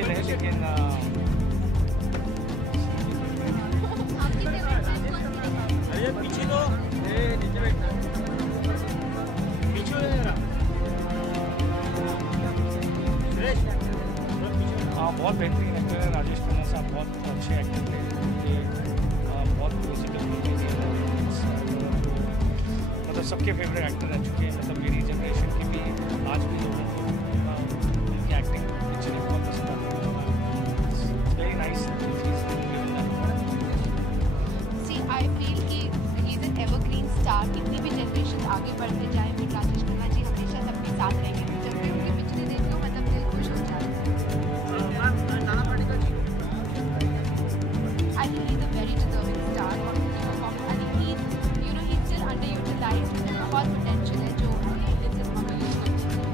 मुश्किल है, लेकिन अरे पीछे तो नीचे बैठना पीछे हाँ बहुत बेहतरीन एक्टर है राजेश खन्ना साहब, बहुत अच्छे एक्टर थे ये, बहुत म्यूजिकल मतलब सबके फेवरेट एक्टर रह चुके हैं, मतलब मेरी जनरेशन की भी आज भी लोगों को उनकी एक्टिंग पिक्चर बहुत पसंद आती है। Very nice see I feel कि he is an evergreen star, कितनी भी जनरेशन आगे बढ़ते जाए बट राजेश खन्ना जी हमेशा सबके साथ रहेंगे। जब भी उनकी पिक्चरें देखती हूँ मतलब दिल खुश हो जाता है। I think he's a very deserving star और उनकी performance, I think he's still underutilized, बहुत potential है जो Indian cinema में use करते हैं।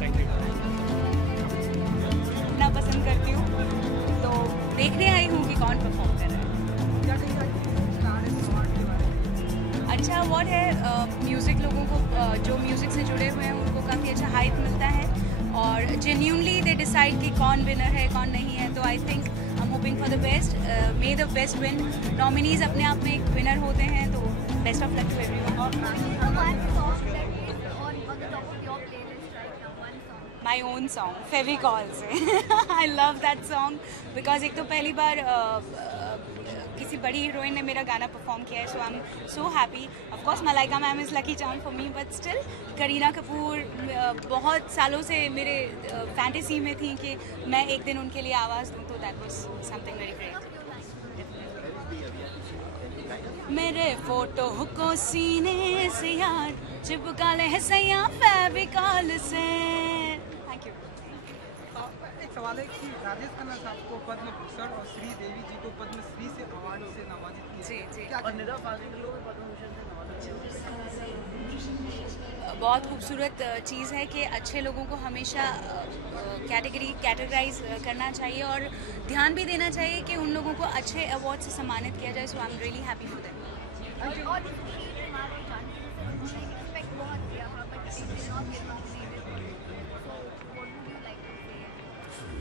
Thank you. इतना पसंद करती हूँ तो देखने आई हूँ कि कौन परफॉर्म कर रहा है। अच्छा अवार्ड है, म्यूज़िक लोगों को जो म्यूज़िक से जुड़े हुए हैं उनको काफ़ी अच्छा हाइप मिलता है और जेन्यूनली दे डिसाइड कि कौन विनर है कौन नहीं है। तो I think I am hoping for the best, may the best win. Nominees अपने आप में एक विनर होते हैं, तो best of luck to my own song Fevicol से। I love that song because एक तो पहली बार किसी बड़ी हीरोइन ने मेरा गाना परफॉर्म किया है, so I am so happy. Of course Malaika ma'am is lucky charm for me, but still Kareena Kapoor बहुत सालों से मेरे फैंटेसी में थी कि मैं एक दिन उनके लिए आवाज़ दूँ, तो that was something very great. मेरे फोटो को सीने से यार चिपका ले सैया फेविकॉल से। Thank you. एक सवाल है कि राजेश खन्ना साहब को पद्म भूषण और श्री देवी जी को पद्मश्री से अवार्ड से नवाजित किया। जी जी। और निदा फाजिल लोग पद्म भूषण से नवाजित। बहुत खूबसूरत चीज़ है कि अच्छे लोगों को हमेशा कैटेगराइज करना चाहिए और ध्यान भी देना चाहिए कि उन लोगों को अच्छे अवार्ड से सम्मानित किया जाए। So I am really happy for them.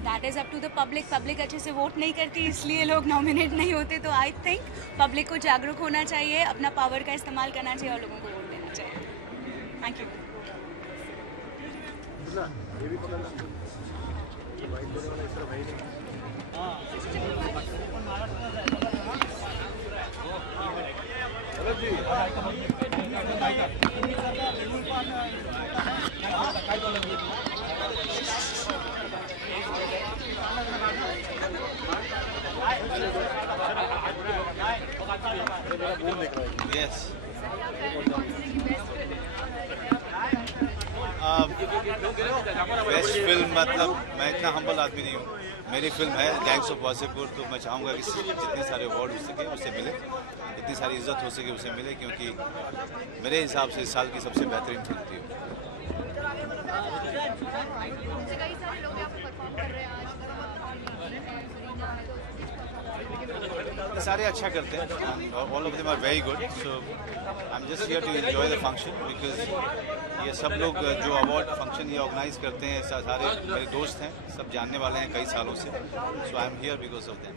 That is up to the public. Public अच्छे से वोट नहीं करती, इसलिए लोग नॉमिनेट नहीं होते। तो आई थिंक पब्लिक को जागरूक होना चाहिए, अपना पावर का इस्तेमाल करना चाहिए और लोगों को वोट देना चाहिए। Thank you. Yes. Best film मतलब मैं इतना हम्बल आदमी नहीं हूँ। मेरी फिल्म है गैंग्स ऑफ वासेपुर, तो मैं चाहूँगा कि जितने सारे अवार्ड हो सके उसे मिले, इतनी सारी इज्जत हो सके उसे मिले, क्योंकि मेरे हिसाब से इस साल की सबसे बेहतरीन फिल्म थी। सारे अच्छा करते हैं, all of them are very good. So I am just here to enjoy the function, because ये सब लोग जो अवार्ड फंक्शन ये ऑर्गेनाइज करते हैं सारे मेरे दोस्त हैं, सब जानने वाले हैं कई सालों से। So I am here because of them.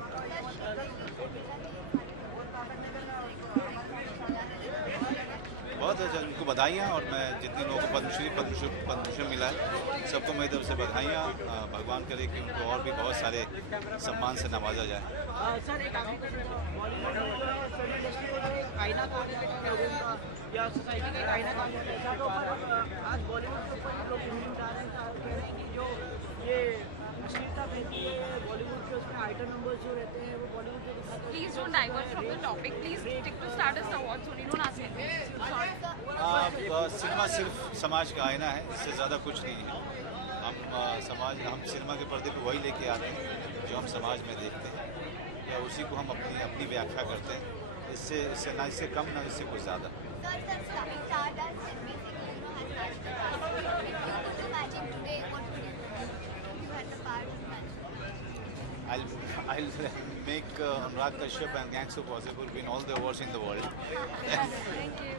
बहुत अच्छा, उनको बधाइयाँ। और मैं जितने लोगों को पद्मभूषण मिला है सबको मेरी तरफ से बधाइयाँ। भगवान करे कि उनको और भी बहुत सारे सम्मान से नवाजा जाए। सर एक आईना काम या सोसाइटी का एक आईना काम होता है, आज बॉलीवुड के ऊपर लोग उठा रहे हैं, कह रहे हैं कि जो ये अश्लीलता रहती है बॉलीवुड के, उसमें आइटम नंबर जो रहते हैं वो बॉलीवुड के दिखाते हैं। Please don't divert from the topic. Please stick to Stardust Awards only. Don't ask anything. Cinema सिर्फ समाज का आईना है, इससे ज़्यादा कुछ नहीं है। हम सिनेमा के पर्दे पे वही लेके आ रहे हैं जो हम समाज में देखते हैं, या उसी को हम अपनी व्याख्या करते हैं। इससे ना इससे कम ना इससे कुछ ज़्यादा। I'll make Anurag Kashyap and Gangs of Wasseypur win all the awards in the world. Thank you.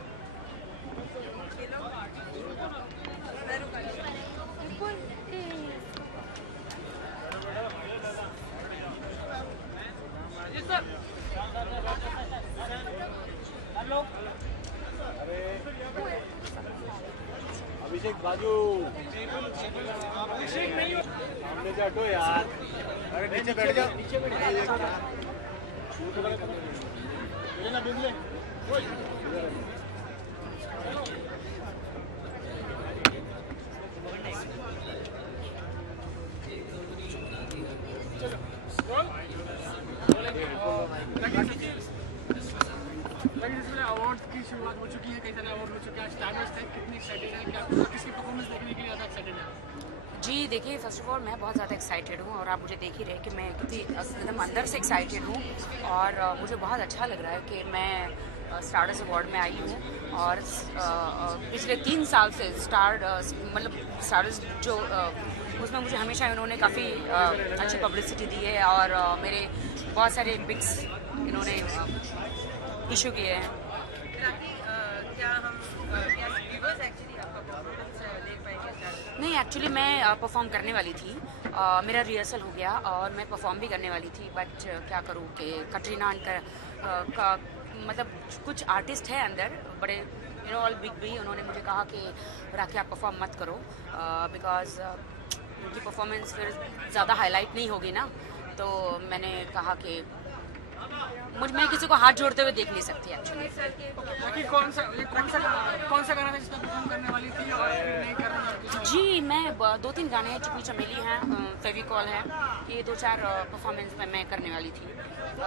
बाजू सामने से हटो यार। अरे नीचे बैठ जाओ, नीचे बैठ जाओ। अवार्ड की शुरुआत हो चुकी है, कई सारे अवार्ड हो चुके हैं, स्टारडस्ट है, कितनी एक्साइटेड है, क्या किसकी परफॉर्मेंस देखने के लिए ज़्यादा एक्साइटेड है? जी देखिए, फर्स्ट ऑफ ऑल मैं बहुत ज़्यादा एक्साइटेड हूँ और आप मुझे देख ही रहे कि मैं कितनी एकदम अंदर से एक्साइटेड हूँ और मुझे बहुत अच्छा लग रहा है कि मैं स्टारडस्ट अवार्ड में आई हूँ और पिछले 3 साल से स्टारडस्ट जो उसमें मुझे हमेशा इन्होंने काफ़ी अच्छी पब्लिसिटी दी है और मेरे बहुत सारे पिक्स इन्होंने इशू किए हैं। नहीं, एक्चुअली मैं परफॉर्म करने वाली थी, मेरा रिहर्सल हो गया और मैं परफॉर्म भी करने वाली थी, बट क्या करूँ कि कटरीना का मतलब कुछ आर्टिस्ट है अंदर बड़े ऑल बिग भी, उन्होंने मुझे कहा कि राखी आप परफॉर्म मत करो बिकॉज उनकी परफॉर्मेंस फिर ज़्यादा हाईलाइट नहीं होगी ना, तो मैंने कहा कि मैं किसी को हाथ जोड़ते हुए देख नहीं सकती एक्चुअली। कौन सा गाना था जिसमें परफॉर्म करने वाली थी और नहीं करने वाली? जी मैं 2-3 गाने हैं, चुपी चमेली हैं, फेविकॉल है, ये 2-4 परफॉर्मेंस में मैं करने वाली थी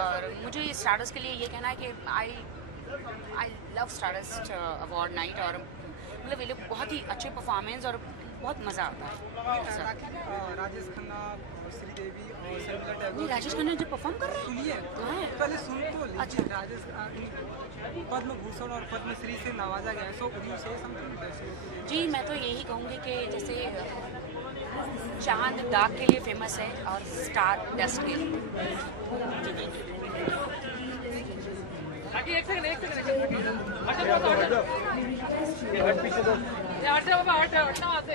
और मुझे स्टारडस्ट के लिए ये कहना है कि I love stardust award night और मतलब ये लोग बहुत ही अच्छे परफॉर्मेंस और बहुत मज़ा आता है। राजेश खन्ना, श्रीदेवी और शर्मिला टैगोर। नहीं, राजेश खन्ना जो परफॉर्म कर रहे हैं सुनिए पहले सुन तो लीजिए। अच्छा, राजेश पद्म भूषण और पद्मश्री से नवाजा गया है, सो से समथिंग। जी मैं तो यही कहूँगी कि जैसे चांद दाग के लिए फेमस है और स्टार डस्ट के लिए। एक सेकंड पीछे दो यार, बाबा हटना आते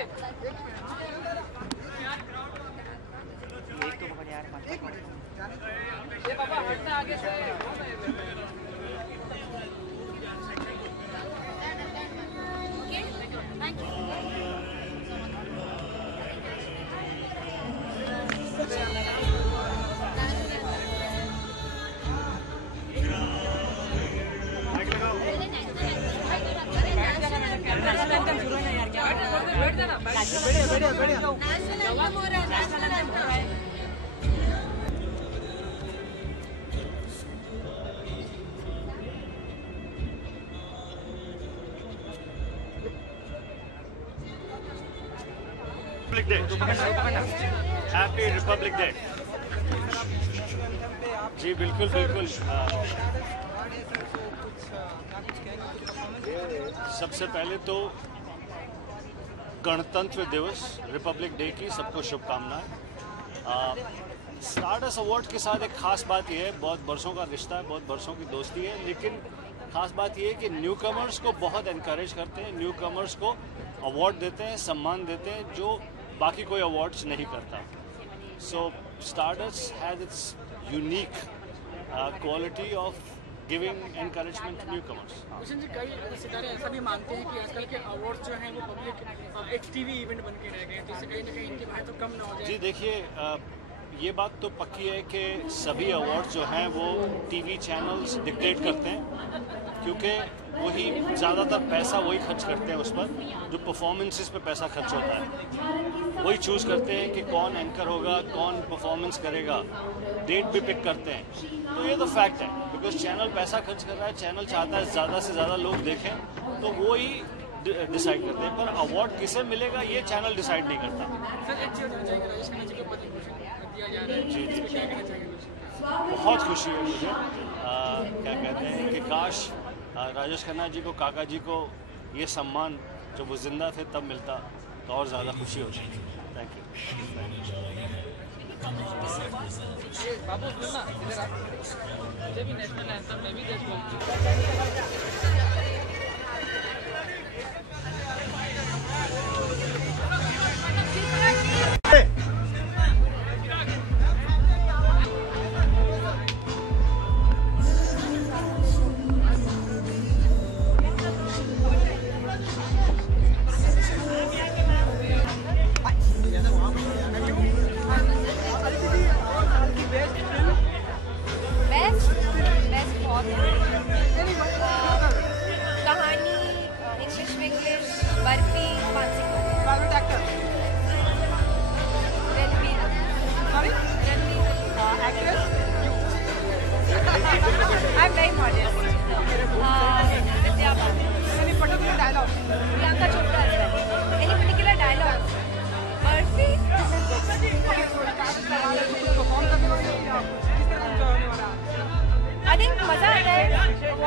ये बाबा हटना आगे से। Thank you. Happy Republic Day. जी बिल्कुल बिल्कुल। सबसे पहले तो गणतंत्र दिवस रिपब्लिक डे की सबको शुभकामनाएं। स्टारडस्ट अवार्ड के साथ एक खास बात यह है, बहुत बरसों का रिश्ता है, बहुत बरसों की दोस्ती है, लेकिन खास बात यह है कि न्यू कमर्स को बहुत एनकरेज करते हैं, न्यू कमर्स को अवार्ड देते हैं, सम्मान देते हैं जो बाकी कोई अवार्ड्स नहीं करता। So Stardust has its unique quality of giving encouragement to newcomers. Bhushan ji, कई सितारे ऐसा भी मानते हैं कि आजकल के अवार्ड्स जो हैं वो पब्लिक एक टीवी इवेंट बन के रह गए, तो इससे कहीं ना कहीं इनकी महत्व कम ना हो जाए। जी देखिए, ये बात तो पक्की है कि सभी अवार्ड्स जो हैं वो टीवी चैनल्स डिक्टेट करते हैं, क्योंकि वही ज़्यादातर पैसा वही खर्च करते हैं उस पर, जो परफॉर्मेंसेस पे पैसा खर्च होता है वही चूज़ करते हैं कि कौन एंकर होगा, कौन परफॉर्मेंस करेगा, डेट भी पिक करते हैं। तो ये तो फैक्ट है, बिकॉज चैनल पैसा खर्च कर रहा है, चैनल चाहता है ज़्यादा से ज़्यादा लोग देखें, तो वो ही डिसाइड करते हैं। पर अवार्ड किसे मिलेगा ये चैनल डिसाइड नहीं करता। सर एक चीज़ होना चाहिए, राजेश खन्ना जी को पद्म भूषण दिया जा रहा है, जी जी, क्या कहना चाहिए? बहुत खुशी है मुझे। क्या कहते हैं कि काश राजेश खन्ना जी को, काका जी को ये सम्मान जब वो जिंदा थे तब मिलता तो और ज़्यादा खुशी होती। Thank you. बाबू सुनना, इधर आ, मुझे भी नेशनल एंथम में भी देशभक्ति।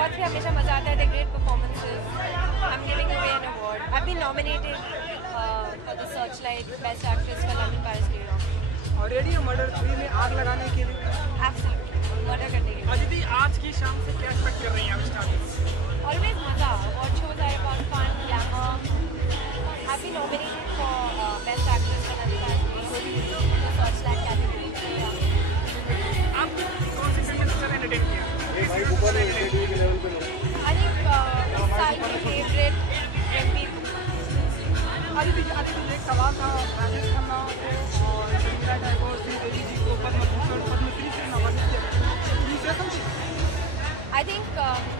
अवार्ड्स भी हमेशा मज़ा आता है, the great performances. I am giving away an award. I been nominated for the searchlight best actress for London Paris New York. और रेडी है मर्डर 3 में आग लगाने के लिए? एब्सोल्युटली मर्डर करने के लिए. अदिति, आज की शाम से क्या एक्सपेक्ट कर रही हैं आप स्टार्टिंग? Always मज़ा. Award shows are about fun, glamour. I've been nominated for best actress for London Paris New York, the Searchlight category. आपको कौन से फिल्म सबसे एंटरटेन किया? I think इस साल की फेवरेट एमपी. अदिति एक सवाल था, राजेश खन्ना और संगीता टैगोर श्रीदेवी जी को पद्म भूषण पद्मश्री से नवाजा गया. I think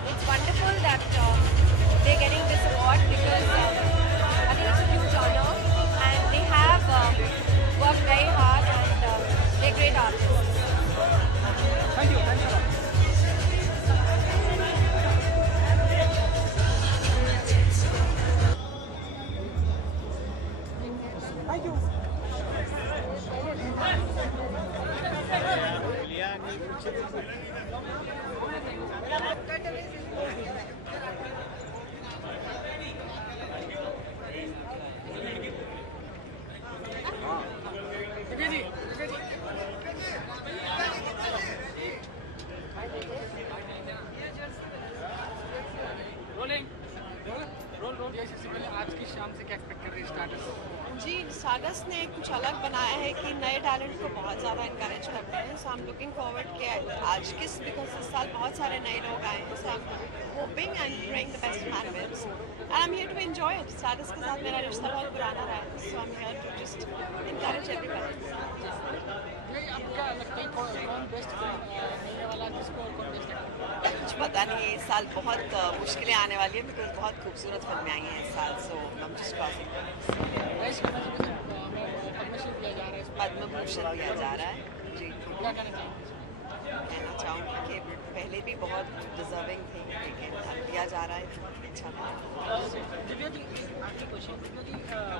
it's wonderful that they're getting this award because I think it's a huge honor and they have worked very hard and they're great artists. Thank you. Thanks a lot. Thank you. आज की शाम से क्या expect कर रही है starters? जी, stardust ने कुछ अलग बनाया है कि नए टैलेंट को बहुत ज़्यादा इनकरेज करते हैं. So I am looking forward के आज किस बिकॉज इस साल बहुत सारे नए लोग आए हैं. So I am hoping and praying the best manners and I am here to enjoy it. Stardust के साथ मेरा रिश्ता बहुत पुराना रहा है. So I am here to just encourage everybody. आपका लगता है कौन बेस्ट मिलने वाला जिसको कौन बेस्ट? कुछ पता नहीं है. इस साल बहुत मुश्किलें आने वाली है बिकॉज बहुत खूबसूरत फिल्में आई हैं इस साल. सो हम जस्ट क्रॉसिंग. पद्म भूषण दिया जा रहा है. जी, कहना चाहूँगी कि पहले भी बहुत डिजर्विंग थी लेकिन अब दिया जा रहा है. अच्छा दिव्या जी, आखिरी question. Divya ji,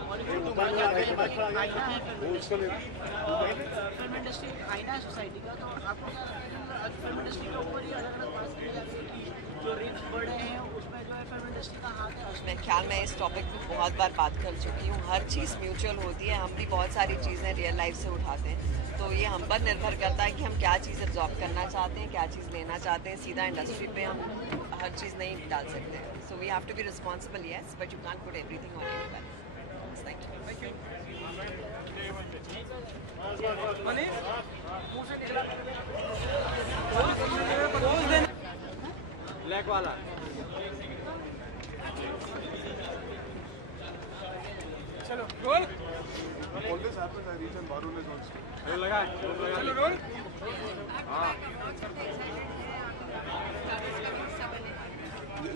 Bollywood film industry आईना है सोसाइटी का, तो आपको क्या लगता है कि फिल्म इंडस्ट्री के ऊपर ही अलग अलग बात की जाती है कि जो रिच बड़े हैं उसमें जो है फिल्म इंडस्ट्री का हाथ है? मेरे ख्याल में इस टॉपिक पे बहुत बार बात कर चुकी हूँ. हर चीज़ म्यूचुअल होती है. हम भी बहुत सारी चीज़ें रियल लाइफ से उठाते हैं. तो ये हम पर निर्भर करता है कि हम क्या चीज़ एब्जॉर्ब करना चाहते हैं, क्या चीज़ लेना चाहते हैं. सीधा इंडस्ट्री पे हम हर चीज़ नहीं डाल सकते. So we have to be responsible, yes, but you can't put everything on anybody. Thank you. Black वाला चलो roll. Always happens. I reach and Varun is on stage. Roll लगा. चलो रोल. हाँ.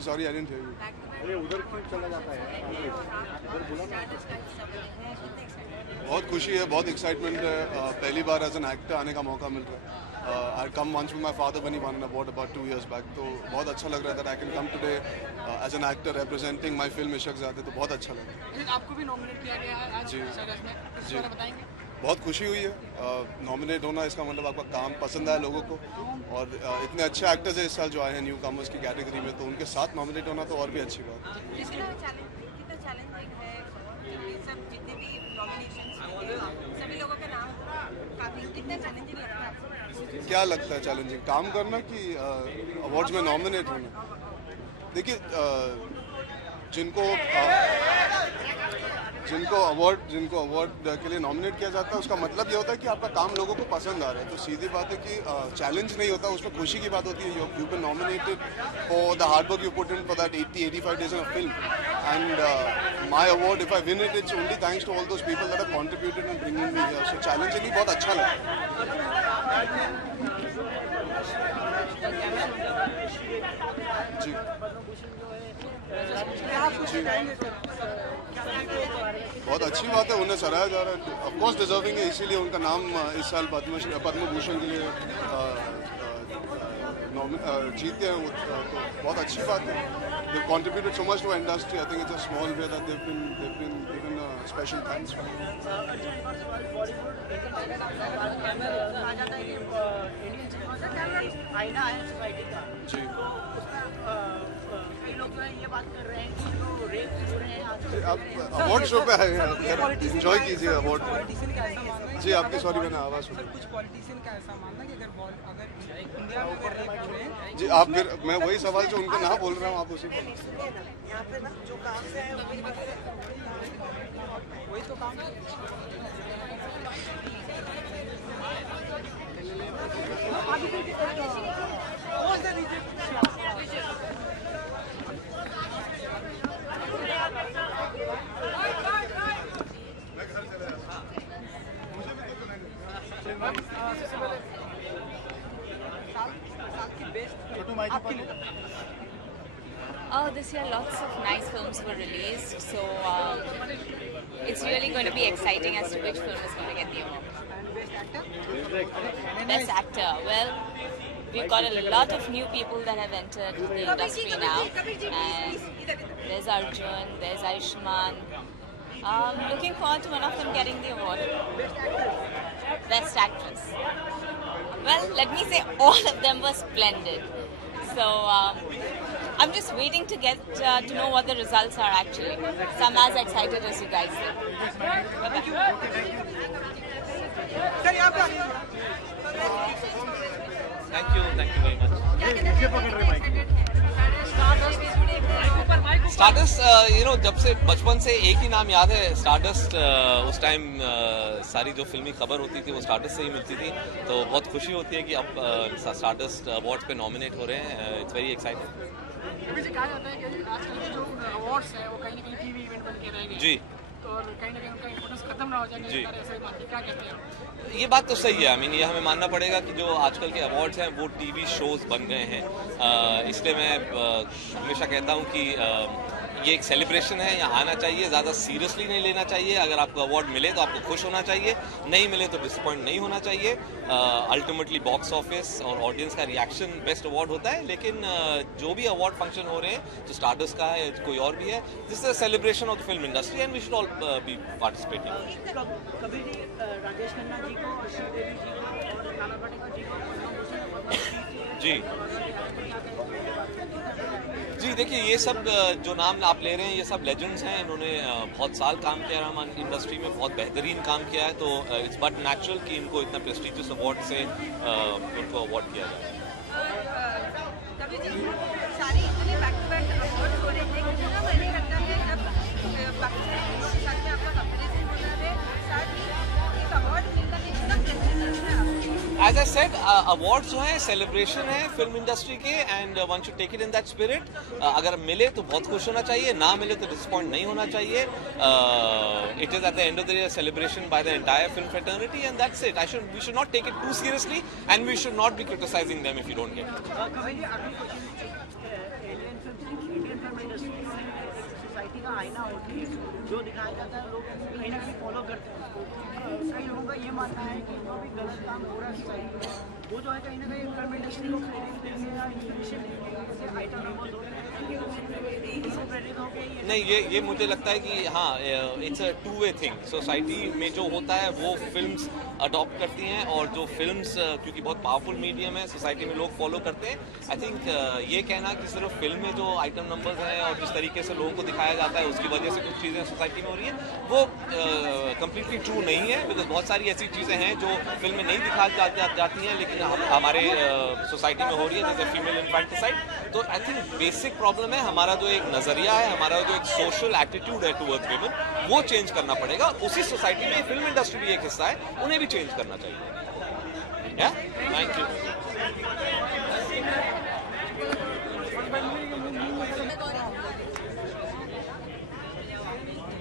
Sorry, I didn't hear you. अरे उधर क्यों चला जाता है? उधर बोला ना. बहुत खुशी है, बहुत एक्साइटमेंट है. पहली बार एज एन एक्टर आने का मौका मिल रहा है. I come once with my father when he won an award about 2 years back. तो बहुत अच्छा लग रहा है that I can come today as an actor representing my film इश्क ज़ादे. तो बहुत अच्छा लग रहा है. आपको भी नॉमिनेट किया गया है आज स्टारडस्ट में, इस बारे में बताएंगे? बहुत खुशी हुई है. नॉमिनेट होना इसका मतलब आपका काम पसंद आया लोगों को. और इतने अच्छे एक्टर्स हैं इस साल जो आए हैं न्यू कमर्स की कैटेगरी में, तो उनके साथ नॉमिनेट होना तो और भी अच्छी बात है. कितना चैलेंजिंग है ये सब जितने भी नॉमिनेशंस सभी लोगों के नाम काफी कितना चैलेंजिंग लगता है आपको? क्या लगता है चैलेंजिंग? काम करना कि अवार्ड्स में नॉमिनेट होना? देखिए, जिनको अवार्ड के लिए नॉमिनेट किया जाता है उसका मतलब ये होता है कि आपका काम लोगों को पसंद आ रहा है. तो सीधी बात है कि चैलेंज नहीं होता, उसमें खुशी की बात होती है. You been nominated for the hard work you put in for that 80-85 days in a film, and my award, if I win it, it's only thanks to all those people that have contributed in bringing me here. So challenging बहुत अच्छा लगा. जी बहुत अच्छी बात है, उन्हें सराहा जा रहा है. ऑफकोर्स डिजर्विंग है, इसीलिए उनका नाम इस साल पद्म भूषण के लिए जीते हैं. तो बहुत अच्छी बात है. They've contributed so much to our industry. I think it's a small way that they've been given a special thanks. आईना है सोसाइटी का. जी. कई लोग जो है ये बात कर रहे हैं कि जो रेप हो रहे हैं आजकल आप अवार्ड शो पे आए हैं, एंजॉय कीजिए अवार्ड। पॉलिटिशियन का ऐसा मानना है जी आपकी सॉरी मैंने आवाज़ सुनी। कुछ पॉलिटिशियन का ऐसा मानना है कि अगर इंडिया में अगर रेप हो रहे हैं जी आप फिर मैं वही सवाल जो उनको ना बोल रहा हूँ आप उसी पर यहाँ पे ना जो काम से है वही तो काम Oh, this year lots of nice films were released, so it's really going to be exciting as to which film is going to get the award. Best actor. Well, we've got a lot of new people that have entered the industry now, and there's Arjun, there's Ayushmann. Looking forward to one of them getting the award. Best actress. Well, let me say all of them were splendid. So I'm just waiting to get to know what the results are actually. So I'm as excited as you guys are. Bye-bye. Thank you very much. Stardust जब से बचपन से एक ही नाम याद है stardust. उस time सारी जो फिल्मी खबर होती थी वो स्टारडस्ट से ही मिलती थी, तो बहुत खुशी होती है कि अब स्टारडस्ट अवार्ड्स पे नॉमिनेट हो रहे हैं। It's very exciting. कहा जाता है कि आजकल के जो अवार्ड्स हैं वो कहीं ना कहीं टीवी इवेंट बन के रह गए जी, तो कहीं ना कहीं उनका इम्पोर्टेंस खत्म ना हो जाए। जी, ऐसे मानते क्या कहते हैं? ये बात तो सही है। आई मीन ये हमें मानना पड़ेगा कि जो आजकल के अवार्ड्स हैं वो टीवी शोज बन गए हैं। इसलिए मैं हमेशा कहता हूँ कि ये एक सेलिब्रेशन है, यहाँ आना चाहिए, ज़्यादा सीरियसली नहीं लेना चाहिए। अगर आपको अवार्ड मिले तो आपको खुश होना चाहिए, नहीं मिले तो डिसअपॉइंट नहीं होना चाहिए। अल्टीमेटली बॉक्स ऑफिस और ऑडियंस का रिएक्शन बेस्ट अवार्ड होता है, लेकिन जो भी अवार्ड फंक्शन हो रहे हैं, जो स्टारडस्ट का है कोई और भी है, this is a celebration of the film industry and we should all be participating. कभी भी राजेश खन्ना जी को, श्रीदेवी जी को और नाना पाटेकर जी को जी जी, देखिए ये सब जो नाम आप ले रहे हैं ये सब लेजेंड्स हैं। इन्होंने बहुत साल काम किया है हम इंडस्ट्री में, बहुत बेहतरीन काम किया है, तो इट्स बट नेचुरल कि इनको इतना प्रेस्टिजियस अवार्ड से इनको अवार्ड किया जाए। सारे इतने बैक टू बैक अवार्ड हो रहे हैं, कितना मैंने लगता है जब पाकिस्तान के साथ में आपका कंपैरिजन हो रहा है, साथ ही एक अवार्ड मिलना कितना प्रेस्टिजियस है आपको। As I said, अवार्ड जो है सेलिब्रेशन है फिल्म इंडस्ट्री के and one should take it in that spirit. अगर मिले तो बहुत खुश होना चाहिए, ना मिले तो डिसअपॉइंट नहीं होना चाहिए। It is at the end of the day celebration by the entire film fraternity and that's it. We should not take it too seriously and we should not be criticising them if you don't get it. Society का आईना होती है, जो दिखाया जाता है लोग कहीं ना कहीं फॉलो करते हैं उसको। कई लोगों का ये मानना है कि जो भी गलत काम हो रहा है सोसाइटी में, वो जो है कहीं ना कहीं फिल्म इंडस्ट्री को क्रेडिट देंगे या इंस्पिरेशन देंगे, जैसे आइटम नंबर होते हैं प्रेरित होकर। नहीं, ये मुझे लगता है कि हाँ, it's a two way thing. Society में जो होता है वो फिल्म्स अडॉप्ट करती हैं, और जो फिल्म्स क्योंकि बहुत पावरफुल मीडियम है सोसाइटी में लोग फॉलो करते हैं। आई थिंक ये कहना कि सिर्फ फिल्म में जो आइटम नंबर्स हैं और जिस तरीके से लोगों को दिखाया जाता है उसकी वजह से कुछ चीज़ें सोसाइटी में हो रही हैं, वो कम्प्लीटली ट्रू नहीं है। बिकॉज बहुत सारी ऐसी चीज़ें हैं जो फिल्म में नहीं दिखाई जाती हैं लेकिन हमारे सोसाइटी में हो रही है, जैसे फीमेल इन्फेंटिसाइड। तो आई थिंक बेसिक प्रॉब्लम है हमारा जो एक नज़रिया है, हमारा जो एक सोशल एटीट्यूड है टुवर्ड्स विमेन, वो चेंज करना पड़ेगा। उसी सोसाइटी में फिल्म इंडस्ट्री भी एक हिस्सा है, उन्हें भी चेंज करना चाहिए। Thank you.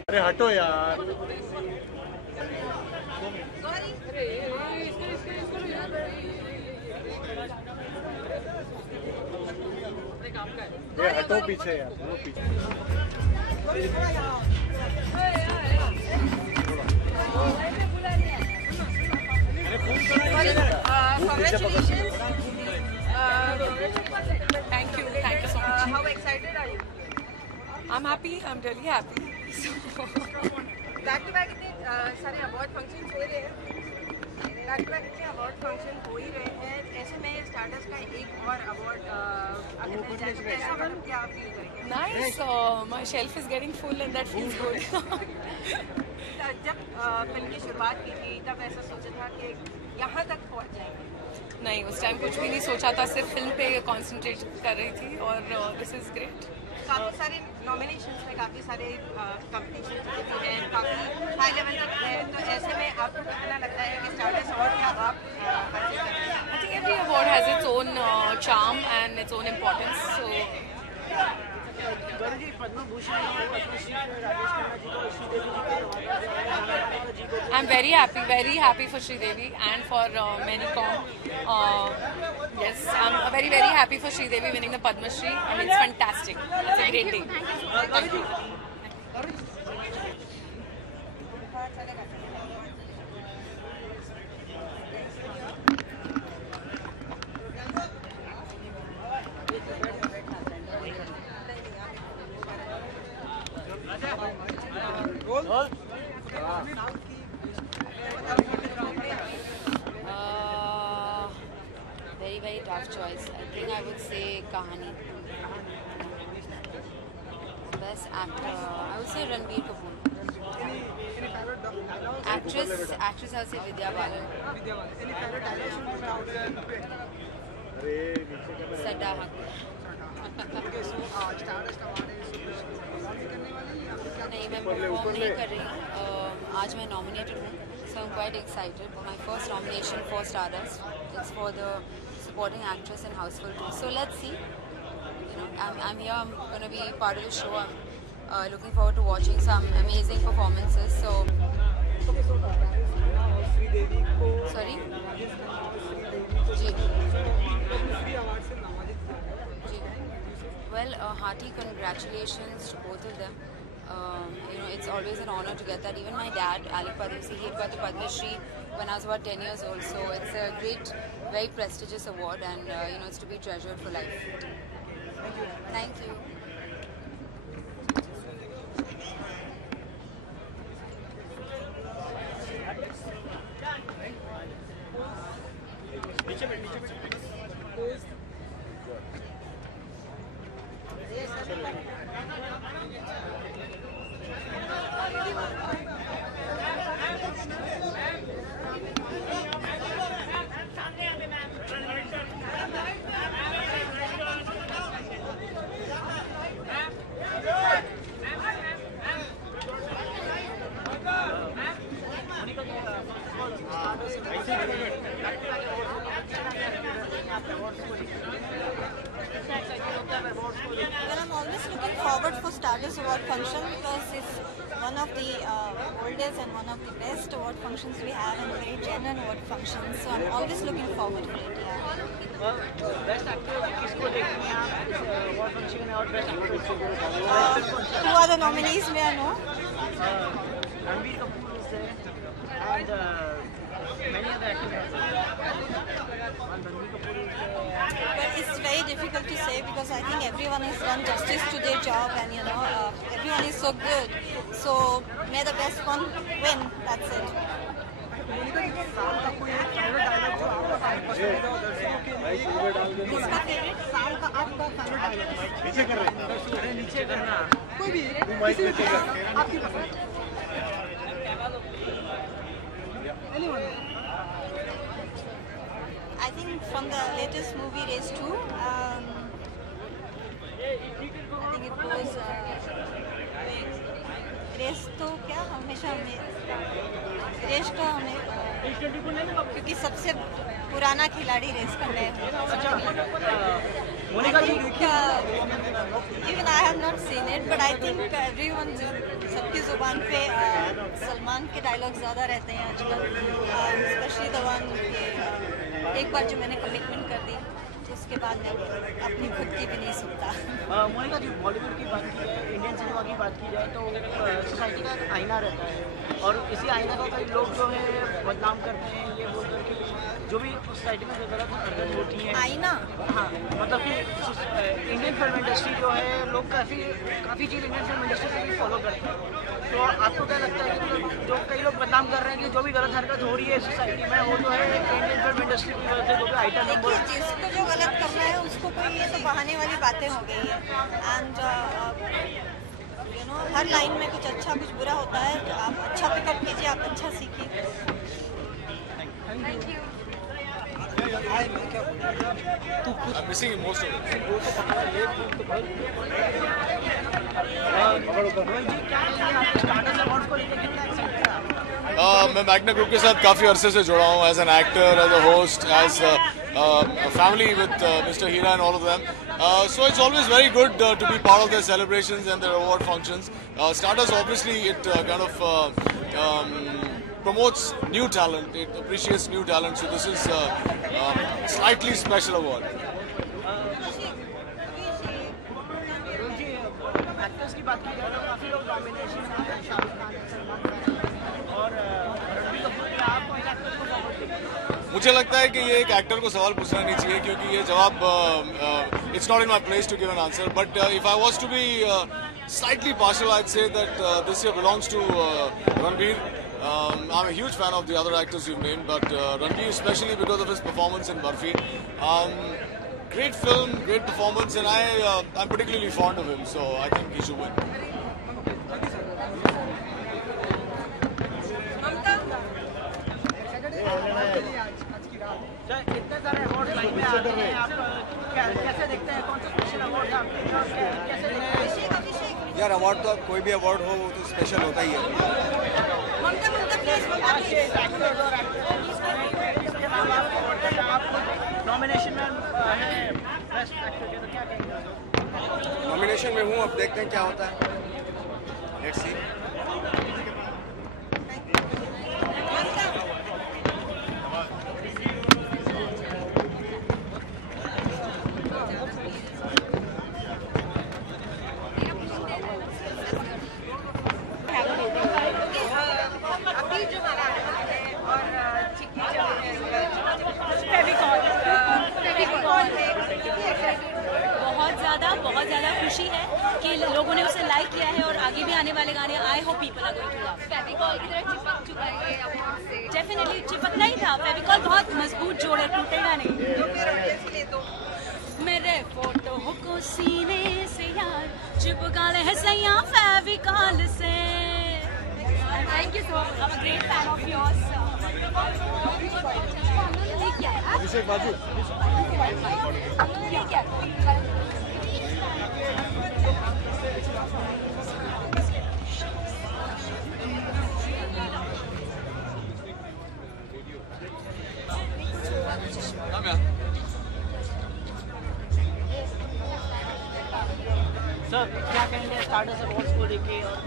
अरे हटो यार। ये हटो पीछे यार, वो पीछे। Congratulations. Thank you so much. How excited are you? I'm happy. I'm really happy. Back to back इतने सारे अवार्ड फंक्शंस हो रहे हैं, बैक टू बैक इतने अवार्ड फंक्शन हो ही रहे हैं, ऐसे में स्टारडस्ट का एक और अवार्ड अगर मिल जाए तो कैसा, मतलब क्या फील करेंगे? Nice. My shelf is getting full and that feels good. जब फिल्म की शुरुआत की थी तब ऐसा सोचा था कि यहाँ तक पहुँच जाएंगे? नहीं, उस टाइम कुछ भी नहीं सोचा था, सिर्फ फिल्म पे कंसंट्रेट कर रही थी और दिस इज ग्रेट। काफ़ी सारे नॉमिनेशंस में काफ़ी सारे कंपटीशन होती हैं, काफ़ी हाई लेवल तक है, तो ऐसे में आपको कितना लगता है कि स्टारडस्ट अवार्ड क्या आप हासिल करेंगे? I think every award has its own charm and its own importance. So Gaurav ji, Padma Bhushan और पद्मश्री राजेश खन्ना जी को, श्रीदेवी जी को, I'm very happy for Sridevi and for Manicom. Yes, I'm very happy for Sridevi winning the Padma Shri. I mean, it's fantastic. It's a great day. Thank you. Very tough choice. I think I would say Kahani. Best actor, I would say Ranbir Kapoor. Actress, I would say Vidya Balan. Sadda Haque. नहीं, मैं perform नहीं कर रही। आज मैं nominated हूँ, so I'm quite excited. My first nomination for Stardust. It's for the supporting actress in Houseful 2. So let's see. You know, I'm here. I'm going to be part of the show. I'm looking forward to watching some amazing performances. So. Sorry. Well, hearty congratulations to both of them. You know, it's always an honor to get that. Even my dad, Ali Padmasi, he got the Padma Shri when I was about 10 years old. So it's a great, very prestigious award, and you know, it's to be treasured for life. Thank you. Well, I'm always looking forward for Stardust Award function because it's one of the oldest and one of the best award functions we have, and a very genuine award function. So I'm always looking forward for it. Yeah. Best actor किसको देखते हैं आप इस award function में, और best actress Who are the nominees? May I know? Ranbir Kapoor is there and many other actors are there. Ranbir Kapoor is there. But it's very difficult to say because I think everyone has done justice to their job, and you know everyone is so good. So may the best one win. That's it. Monika ji, साल का कोई एक favourite dialogue जो आपका पसंदीदा हो दर्शकों के लिए? किसका फेवरेट? साल का आपका फेवरेट डायलॉग नीचे कर रहे हैं, अरे नीचे करना, कोई भी किसी भी आपकी पसंद। Anyone? I think from the latest movie Race 2, I think it was race तो क्या हमेशा रेस का हमें क्योंकि सबसे पुराना खिलाड़ी रेस का मैं हूँ। Even I have not seen it, but I think everyone सबकी जुबान पे सलमान के डायलॉग ज़्यादा रहते हैं आजकल, स्पेशली द वन एक बार जो मैंने कमिटमेंट कर दी उसके बाद मैं अपनी खुद की भी नहीं सुनता। मोनिका जी, बॉलीवुड की बात की जाए, इंडियन सिनेमा की बात की जाए तो सोसाइटी का आईना रहता है, और इसी आईना का कई लोग जो है बदनाम करते हैं, ये बोल करके जो भी सोसाइटी में गलत हरकत होती है। आईना? हाँ, मतलब कि इंडियन फिल्म इंडस्ट्री जो है, लोग काफ़ी चीज़ इंडियन फिल्म इंडस्ट्री से भी फॉलो करते हैं। तो आपको क्या लगता है कि जो कई लोग बदनाम काम कर रहे हैं कि जो भी गलत हरकत हो रही है सोसाइटी में वो जो है इंडियन फिल्म इंडस्ट्री की वजह से जो भी आइटम नंबर जिसको जो गलत करना है उसको कोई ये तो बहाने वाली बातें हो गई है एंड हर लाइन में कुछ अच्छा कुछ बुरा होता है तो आप अच्छा पिकअप कीजिए, आप अच्छा सीखिए। Thank you. I'm missing most of it. मैं मैग्ना ग्रुप के साथ काफ़ी अरसे से जुड़ा हूँ as an actor, as a host, as a family with Mr. Hira and all of them. So it's always very good to be part of their celebrations and their award functions. Stardust, obviously, it kind of promotes new talent. It appreciates new talent. So this is a slightly special award. Actors की बात की जाए तो काफ़ी लोग nomination हैं, शाहरुख खान, सलमान खान और रणबीर कपूर ने आपको इन एक्टर्स को फॉरवर्ड किया। मुझे लगता है कि ये एक एक्टर को सवाल पूछना नहीं चाहिए क्योंकि ये जवाब it's not in my place to give an answer, but if I was to be slightly partial, I'd say that this year belongs to Ranbir. I'm a huge fan of the other actors you've named, but Ranbir especially because of his performance in Barfi. Great film, great performance, and I'm particularly fond of him, so I think he should win. इतने सारे award line में आते हैं, आप कैसे देखते हैं? कौन सा स्पेशल अवार्ड है आपके लिए और कैसे देखते हैं? यार अवार्ड तो कोई भी अवार्ड हो वो तो स्पेशल होता ही है। नॉमिनेशन में बेस्ट एक्टर के तो क्या कहेंगे? नॉमिनेशन में हूँ, अब देखते हैं क्या होता है। Let's see. बहुत ज़्यादा खुशी है कि लोगों ने उसे लाइक किया है और आगे भी आने वाले गाने I hope people are going to love. Fevicol की तरह चिपक चुका है ये से। डेफिनेटली चिपकना ही था। फेविकॉल बहुत मजबूत जोड़ है, टूटेगा नहीं। मेरे फोटो को सीने से यार चिपका ले सैया फेविकॉल से। Thank you so much, I am a great fan of yours. Abhishek Baju sir क्या कहेंगे स्टारडस्ट अवार्ड्स को लेके और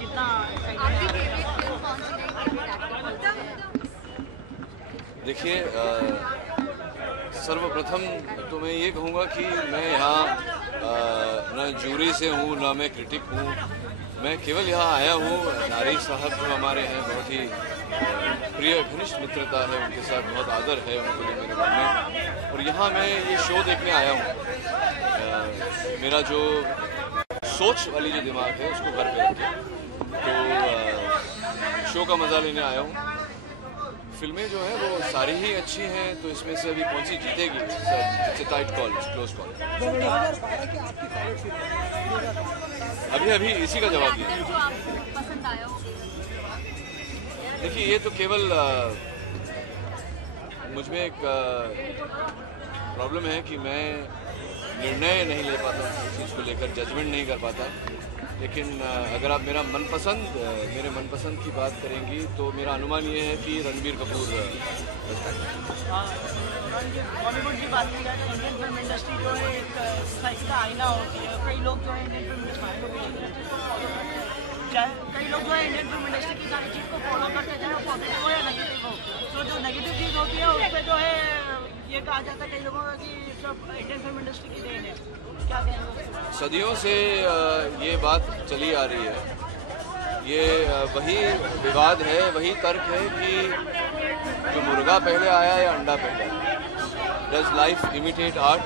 कितना आपकी फेवरेट फिल्म कौन सी है? देखिए, सर्वप्रथम तो मैं ये कहूँगा कि मैं यहाँ न जूरी से हूँ न मैं क्रिटिक हूँ, मैं केवल यहाँ आया हूँ। नारी साहब जो हमारे हैं, बहुत ही प्रिय घनिष्ठ मित्रता है उनके साथ, बहुत आदर है उनके लिए मेरे मन में, और यहाँ मैं ये शो देखने आया हूँ। मेरा जो सोच वाली जो दिमाग है उसको घर पे रखे, तो शो का मज़ा लेने आया हूँ। फिल्में जो हैं वो सारी ही अच्छी हैं, तो इसमें से अभी कौन सी जीतेगी, it's a tight call, close call. अभी इसी का जवाब दिया। देखिए, ये तो केवल मुझमें एक प्रॉब्लम है कि मैं निर्णय नहीं ले पाता इस चीज़ को लेकर, जजमेंट नहीं कर पाता। लेकिन अगर आप मेरे मनपसंद की बात करेंगी तो मेरा अनुमान ये है कि रणबीर कपूर। बॉलीवुड की बात की जाए तो इंडियन फिल्म इंडस्ट्री जो है एक सोसाइटी का आईना होती है। कई लोग जो है इंडियन फिल्म इंडस्ट्री की सारी चीज़ को फॉलो करते हैं, चाहे वो पॉजिटिव हो या नेगेटिव हो। तो जो नेगेटिव चीज़ होती है उस पर जो है ये कहा जाता है कई लोगों का कि सब इंडियन फिल्म इंडस्ट्री की देन है। क्या कहेंगे? सदियों से ये बात चली आ रही है। ये वही विवाद है, वही तर्क है कि जो मुर्गा पहले आया या अंडा पहले आया। डज लाइफ इमिटेट आर्ट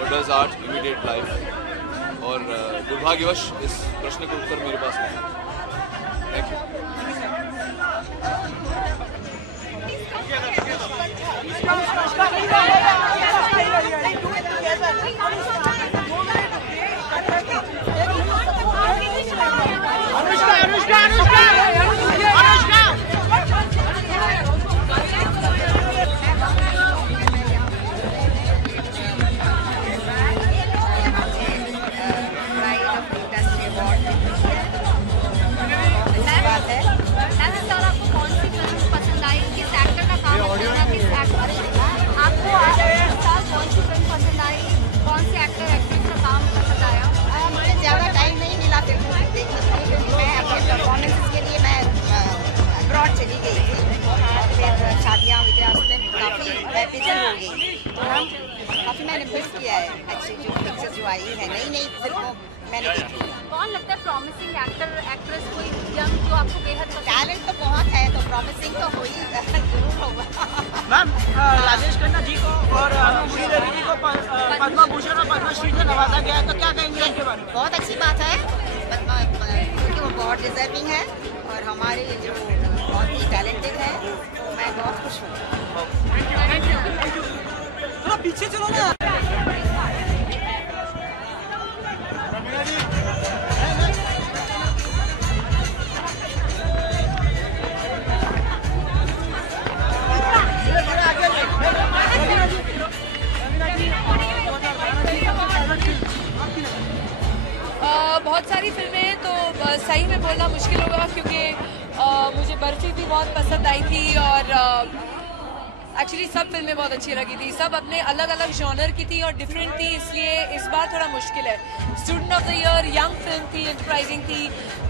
और डज आर्ट इमिटेट लाइफ? और दुर्भाग्यवश इस प्रश्न का उत्तर मेरे पास नहीं है। Thank you. भी गई थी और फिर शादियाँ विद्या में काफ़ी बिजी हो गई, तो हम काफ़ी मैंने मिस किया है एक्चुअली जो पिक्चर्स जो आई है नई फिल्मों मैंने देखी है। कौन लगता है प्रॉमिसिंग एक्टर एक्ट्रेस कोई यंग जो आपको बेहद टैलेंट तो बहुत है, तो प्रॉमिसिंग तो हो ही जरूर होगा। मैम राजेश खन्ना जी को और श्रीदेवी जी को पद्म भूषण और पद्मश्री से नवाजा गया है, तो क्या कहेंगे इनके बारे में? बहुत अच्छी बात है क्योंकि वो बहुत डिजर्विंग है और हमारे जो बहुत ही टैलेंटेड है, तो मैं बहुत खुश हूँ। थोड़ा पीछे चलो ना। बहुत सारी फिल्में तो सही में बोलना मुश्किल होगा क्योंकि मुझे बर्फी भी बहुत पसंद आई थी और एक्चुअली सब फिल्में बहुत अच्छी लगी थी, सब अपने अलग अलग जॉनर की थी और डिफरेंट थी, इसलिए इस बार थोड़ा मुश्किल है। Student of the year young film थी, एंटरप्राइजिंग थी,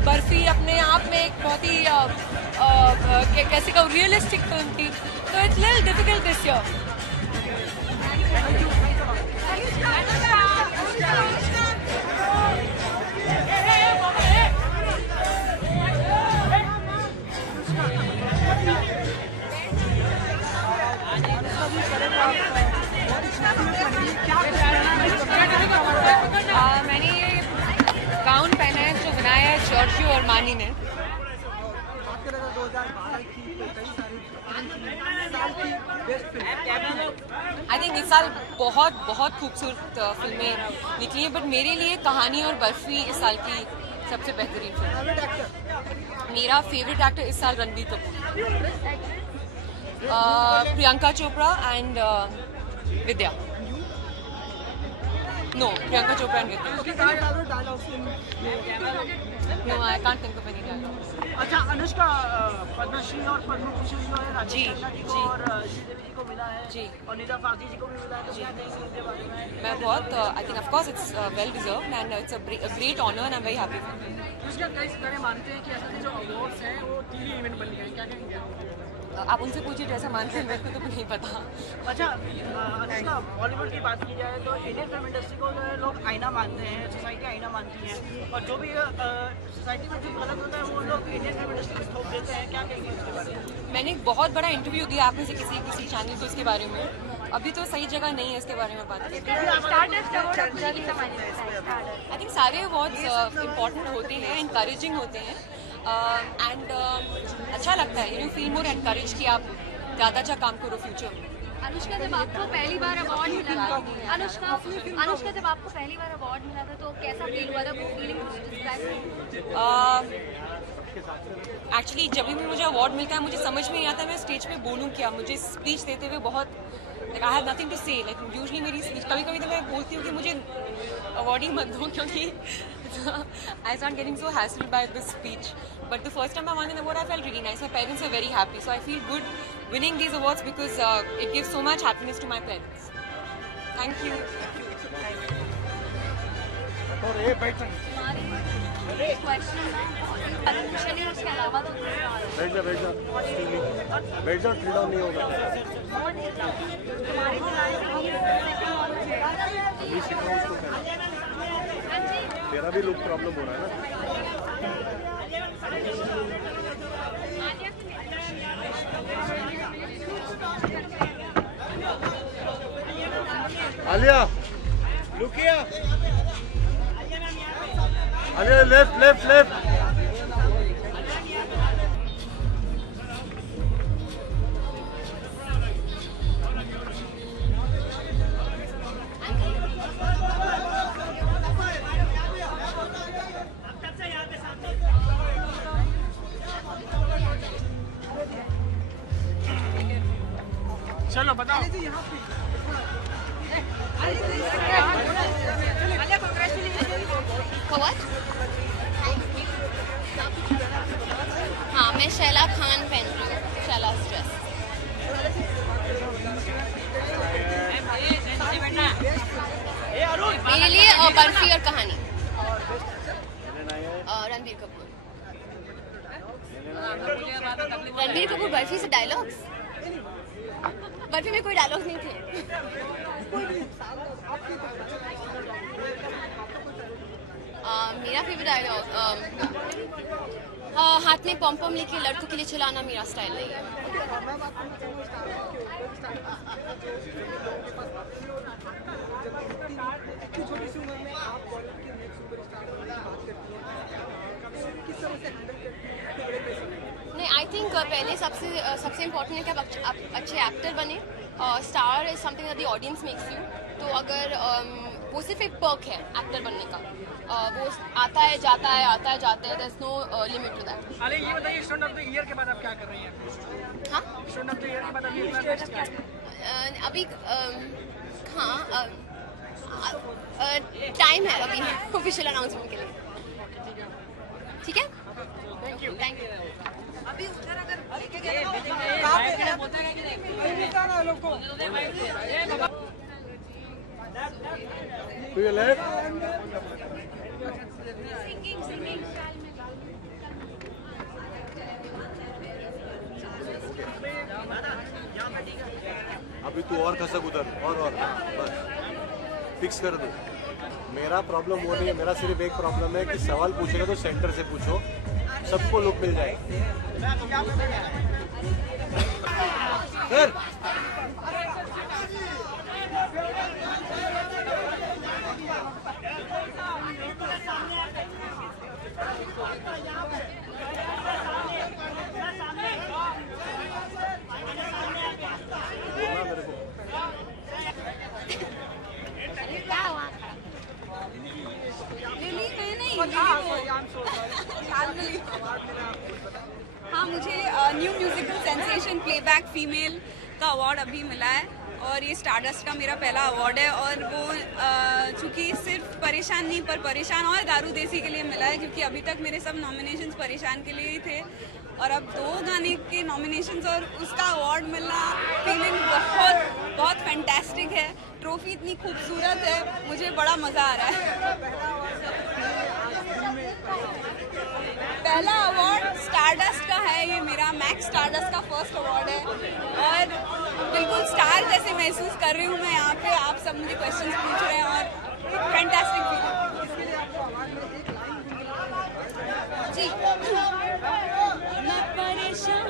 बर्फी अपने आप में एक बहुत ही कैसे कहूँ रियलिस्टिक फिल्म थी, तो it's little difficult this year. मैंने ये गाउन पहना है जो बनाया है जॉर्जियो अरमानी ने। आई थिंक इस साल बहुत खूबसूरत फिल्में निकली हैं, बट मेरे लिए कहानी और बर्फी इस साल की सबसे बेहतरीन फिल्म। मेरा फेवरेट एक्टर इस साल Ranbir Kapoor, Priyanka Chopra and Vidya. No, Priyanka Chopra and Vidya. No, I can't think of any dialogues. अच्छा, अनुष्का पद्मश्री और पद्म भूषण जो है राजेश खन्ना जी को और श्रीदेवी जी को मिला है जी, और निदा फाजी जी को भी मिला है, तो क्या कहेंगे उनके बारे में? मैं बहुत I think of course it's well deserved and it's a great honour and I am very happy. उसका कई सारे मानते हैं कि ऐसे जो अवार्ड्स हैं वो टीवी इवेंट बन गए हैं, क्या कहेंगे? आप उनसे पूछिए जैसा मानते हैं, मेरे को तो नहीं पता। अच्छा, अनुष्का बॉलीवुड की बात की जाए तो इंडियन फिल्म इंडस्ट्री को जो है लोग आईना मानते हैं, सोसाइटी आईना मानती है, और जो भी सोसाइटी में जो गलत होता है वो लोग इंडियन फिल्म इंडस्ट्री को थोप देते हैं, क्या कहेंगे इसके बारे में? मैंने एक बहुत बड़ा इंटरव्यू दिया आप में से किसी चैनल को इसके बारे में, अभी तो सही जगह नहीं है इसके बारे में बात करने। आई थिंक सारे अवार्ड्स इम्पोर्टेंट होते हैं, इंकरेजिंग होते हैं एंड अच्छा लगता है, यू फील मोर एनकरेज कि आप ज़्यादा अच्छा काम करो फ्यूचर में। अनुष्का जब आपको पहली बार अवार्ड मिला था, अनुष्का जब आपको पहली बार अवार्ड मिला था तो कैसा फील हुआ था, वो फीलिंग एक्चुअली जब भी मुझे अवार्ड मिलता है मुझे समझ में नहीं आता मैं स्टेज पे बोलूँ क्या। मुझे स्पीच देते हुए बहुत आई हैव नथिंग टू से, लाइक यूजुअली मेरी स्पीच कभी तो मैं बोलती हूँ कि मुझे अवार्ड ही मत दो क्योंकि I start getting so hassled by this speech, but the first time I won in award I felt really nice, my parents are very happy, so I feel good winning these awards because it gives so much happiness to my parents. Thank you. और ये बैठ उसके अलावा तो बैठ जा drill down नहीं होगा। तेरा भी लुक प्रॉब्लम हो रहा है ना। Alia, look here. Alia, left. चलो बताओ। हाँ, मैं शैला खान पहन रही हूँ, शैला ड्रेस। मेरे लिए बर्फी और कहानी। रणबीर कपूर बर्फी से डायलॉग्स? बर्फी में कोई डायलॉग्स नहीं थे। मेरा फेवरेट डायलॉग हाथ में पॉम पॉम लेके लड़कों के लिए चलाना मेरा स्टाइल नहीं है। नहीं, आई थिंक पहले सबसे इम्पोर्टेंट है कि आप अच्छे एक्टर बने। Star is something that the audience makes you. तो अगर वो सिर्फ एक पर्क है एक्टर बनने का, वो आता है जाता है there is no limit to that. अरे ये बताइए, स्टूडेंट ऑफ द ईयर के बाद आप क्या कर रही हैं? हाँ, स्टूडेंट ऑफ द ईयर के बाद अभी अभी हाँ टाइम है अभी ऑफिशियल अनाउंसमेंट के लिए। ठीक है, थैंक यू। अभी उधर अगर To your left. अभी तू और खसक उधर और बस फिक्स कर दो। मेरा प्रॉब्लम वो नहीं है, मेरा सिर्फ एक प्रॉब्लम है कि सवाल पूछेगा तो सेंटर से पूछो, सबको लोग मिल जाएगा। सर हाँ, मुझे new musical sensation playback female का अवार्ड अभी मिला है और ये स्टारडस्ट का मेरा पहला अवार्ड है। और वो चूँकि सिर्फ परेशान नहीं पर परेशान और दारू देसी के लिए मिला है, क्योंकि अभी तक मेरे सब नॉमिनेशंस परेशान के लिए ही थे और अब 2 गाने के नॉमिनेशंस और उसका अवार्ड मिलना फीलिंग बहुत फैंटास्टिक है। ट्रॉफी इतनी खूबसूरत है, मुझे बड़ा मज़ा आ रहा है। पहला अवार्ड स्टारडस्ट का है, ये मेरा मैक्स स्टारडस्ट का फर्स्ट अवार्ड है और बिल्कुल स्टार जैसे महसूस कर रही हूँ मैं यहाँ पे। आप सब मुझे क्वेश्चंस पूछ रहे हैं और फैंटास्टिक फीलिंग जी। मैं परेशान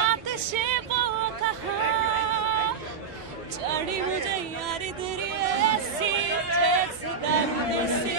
आतिशे वो कहाँ चढ़ी मुझे यार तेरी ऐसी जैसी दारू देसी।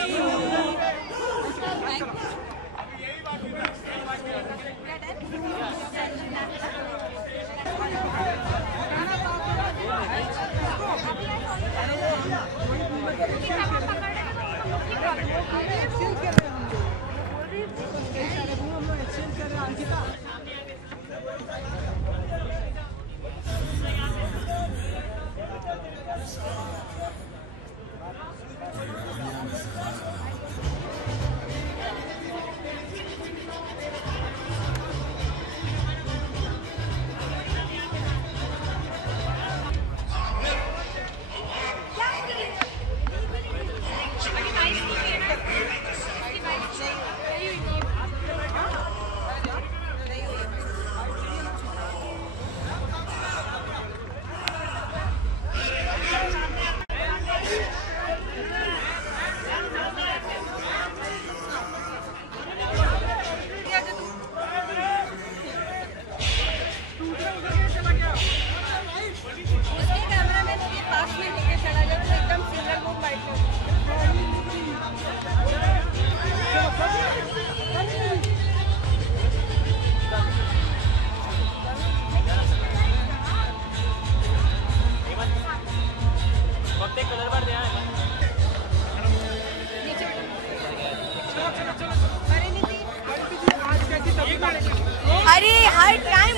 अरे हर टाइम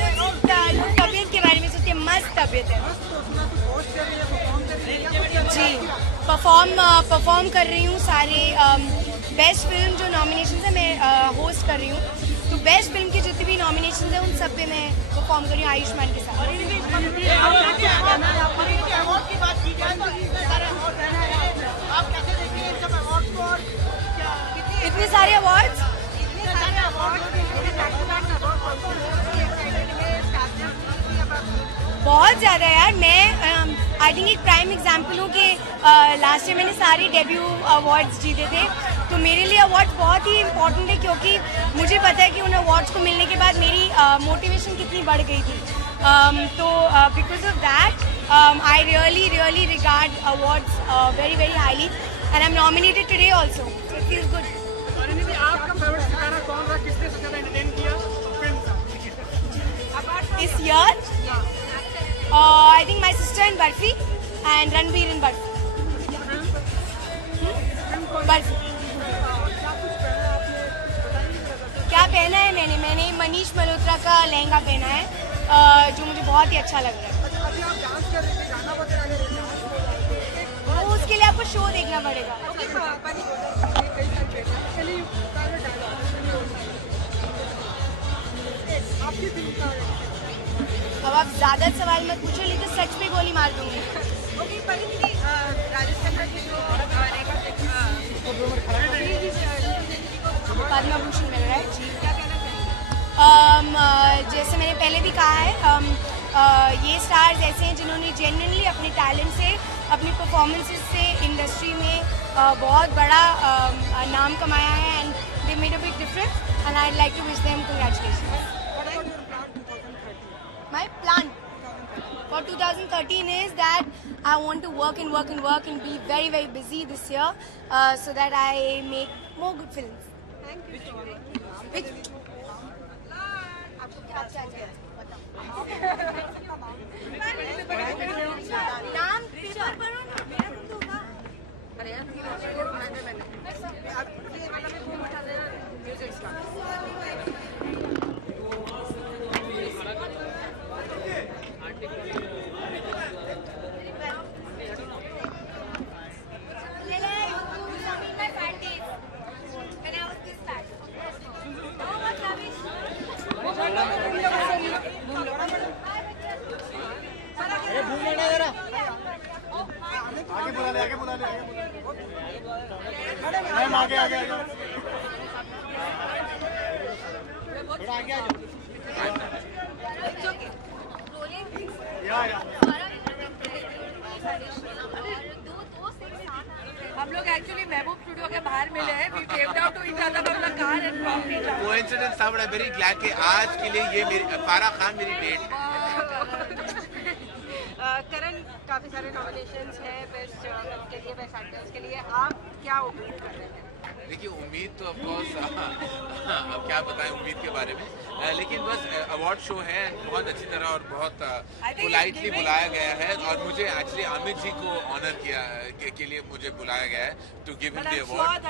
तबीयत के बारे में सोचती है, मस्त तबीयत है जी। परफॉर्म कर रही हूँ सारे बेस्ट फिल्म जो नॉमिनेशन है मैं होस्ट कर रही हूँ, तो बेस्ट फिल्म की जितनी भी नॉमिनेशन है उन सब पे मैं परफॉर्म कर रही हूँ आयुष्मान के साथ। इतने सारे अवार्ड्स बहुत ज़्यादा यार। मैं आई थिंक एक प्राइम एग्जांपल हूँ कि लास्ट ईयर मैंने सारे डेब्यू अवार्ड्स जीते थे, तो मेरे लिए अवार्ड्स बहुत ही इम्पोर्टेंट है क्योंकि मुझे पता है कि उन अवार्ड्स को मिलने के बाद मेरी मोटिवेशन कितनी बढ़ गई थी। तो because of that I really regard awards very very highly and I M nominated today also, so it feels good. आपका फेवरेट सितारा कौन रहा, किसने सबसे ज्यादा एंटरटेन किया फिल्म का इस year? I think my sister in Barfi and Ranveer in Barfi. Barfi. क्या पहना है मैंने मनीष मल्होत्रा का लहंगा पहना है जो मुझे बहुत ही अच्छा लग रहा है। तो उसके लिए आपको शो देखना पड़ेगा। अब आप ज्यादा सवाल मत पूछो, लेकिन सच में गोली मार दूंगी। पद्म भूषण मिल रहा है जी। जैसे मैंने पहले भी कहा है, ये स्टार्स ऐसे हैं जिन्होंने जेन्युइनली अपने टैलेंट से, अपनी परफॉर्मेंसेस से इंडस्ट्री में बहुत बड़ा नाम कमाया है and they made a big difference and I like to wish them congratulations. My plan for 2013 is that I want to work and be very very busy this year so that I make more good films. Thank you so much. Which आपको क्या अच्छा है बताओ। नाम paper पर मेरा तुम तो होगा। अरे यार मैंने आप ये वाला में फोन उठा देना म्यूजिक स्टार्ट। हम लोग एक्चुअली महबूब स्टूडियो के बाहर मिले हैं। We came down to each other from the car and coffee. Coincidence था, बड़ा very glad कि आज के लिए ये मेरी फारा खान मेरी डेट है। करण, काफी सारे नॉमिनेशंस हैं बेस्ट के लिए, बेस्ट एक्टर्स के लिए, आप क्या उम्मीद कर रहे हैं? देखिए उम्मीद तो ऑफ कोर्स अब क्या बताएं उम्मीद के बारे में, लेकिन बस अवार्ड शो है, बहुत अच्छी तरह और बहुत पोलाइटली बुलाया गया है और मुझे एक्चुअली अमित जी को ऑनर किया के लिए मुझे बुलाया गया है to give him the award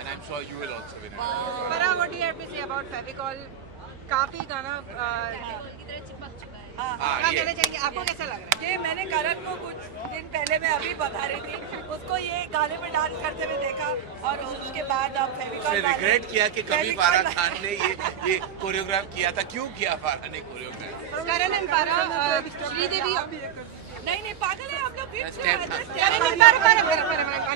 and I am sure you will also win it. Farah, what do you have to say about Fevicol? काफी गाना क्या कहना चाहेंगे, आपको कैसा लग रहा है? ये मैंने करण को कुछ दिन पहले मैं अभी बता रही थी, उसको ये गाने में डांस करते हुए देखा और उसके बाद अब फेविकॉल रिग्रेट किया कि कभी फारा खान ने ये कोरियोग्राफ किया था। क्यों किया फारा ने कोरियोग्राफ? करण एंड फारा, श्रीदेवी नहीं पागल है आप लोग।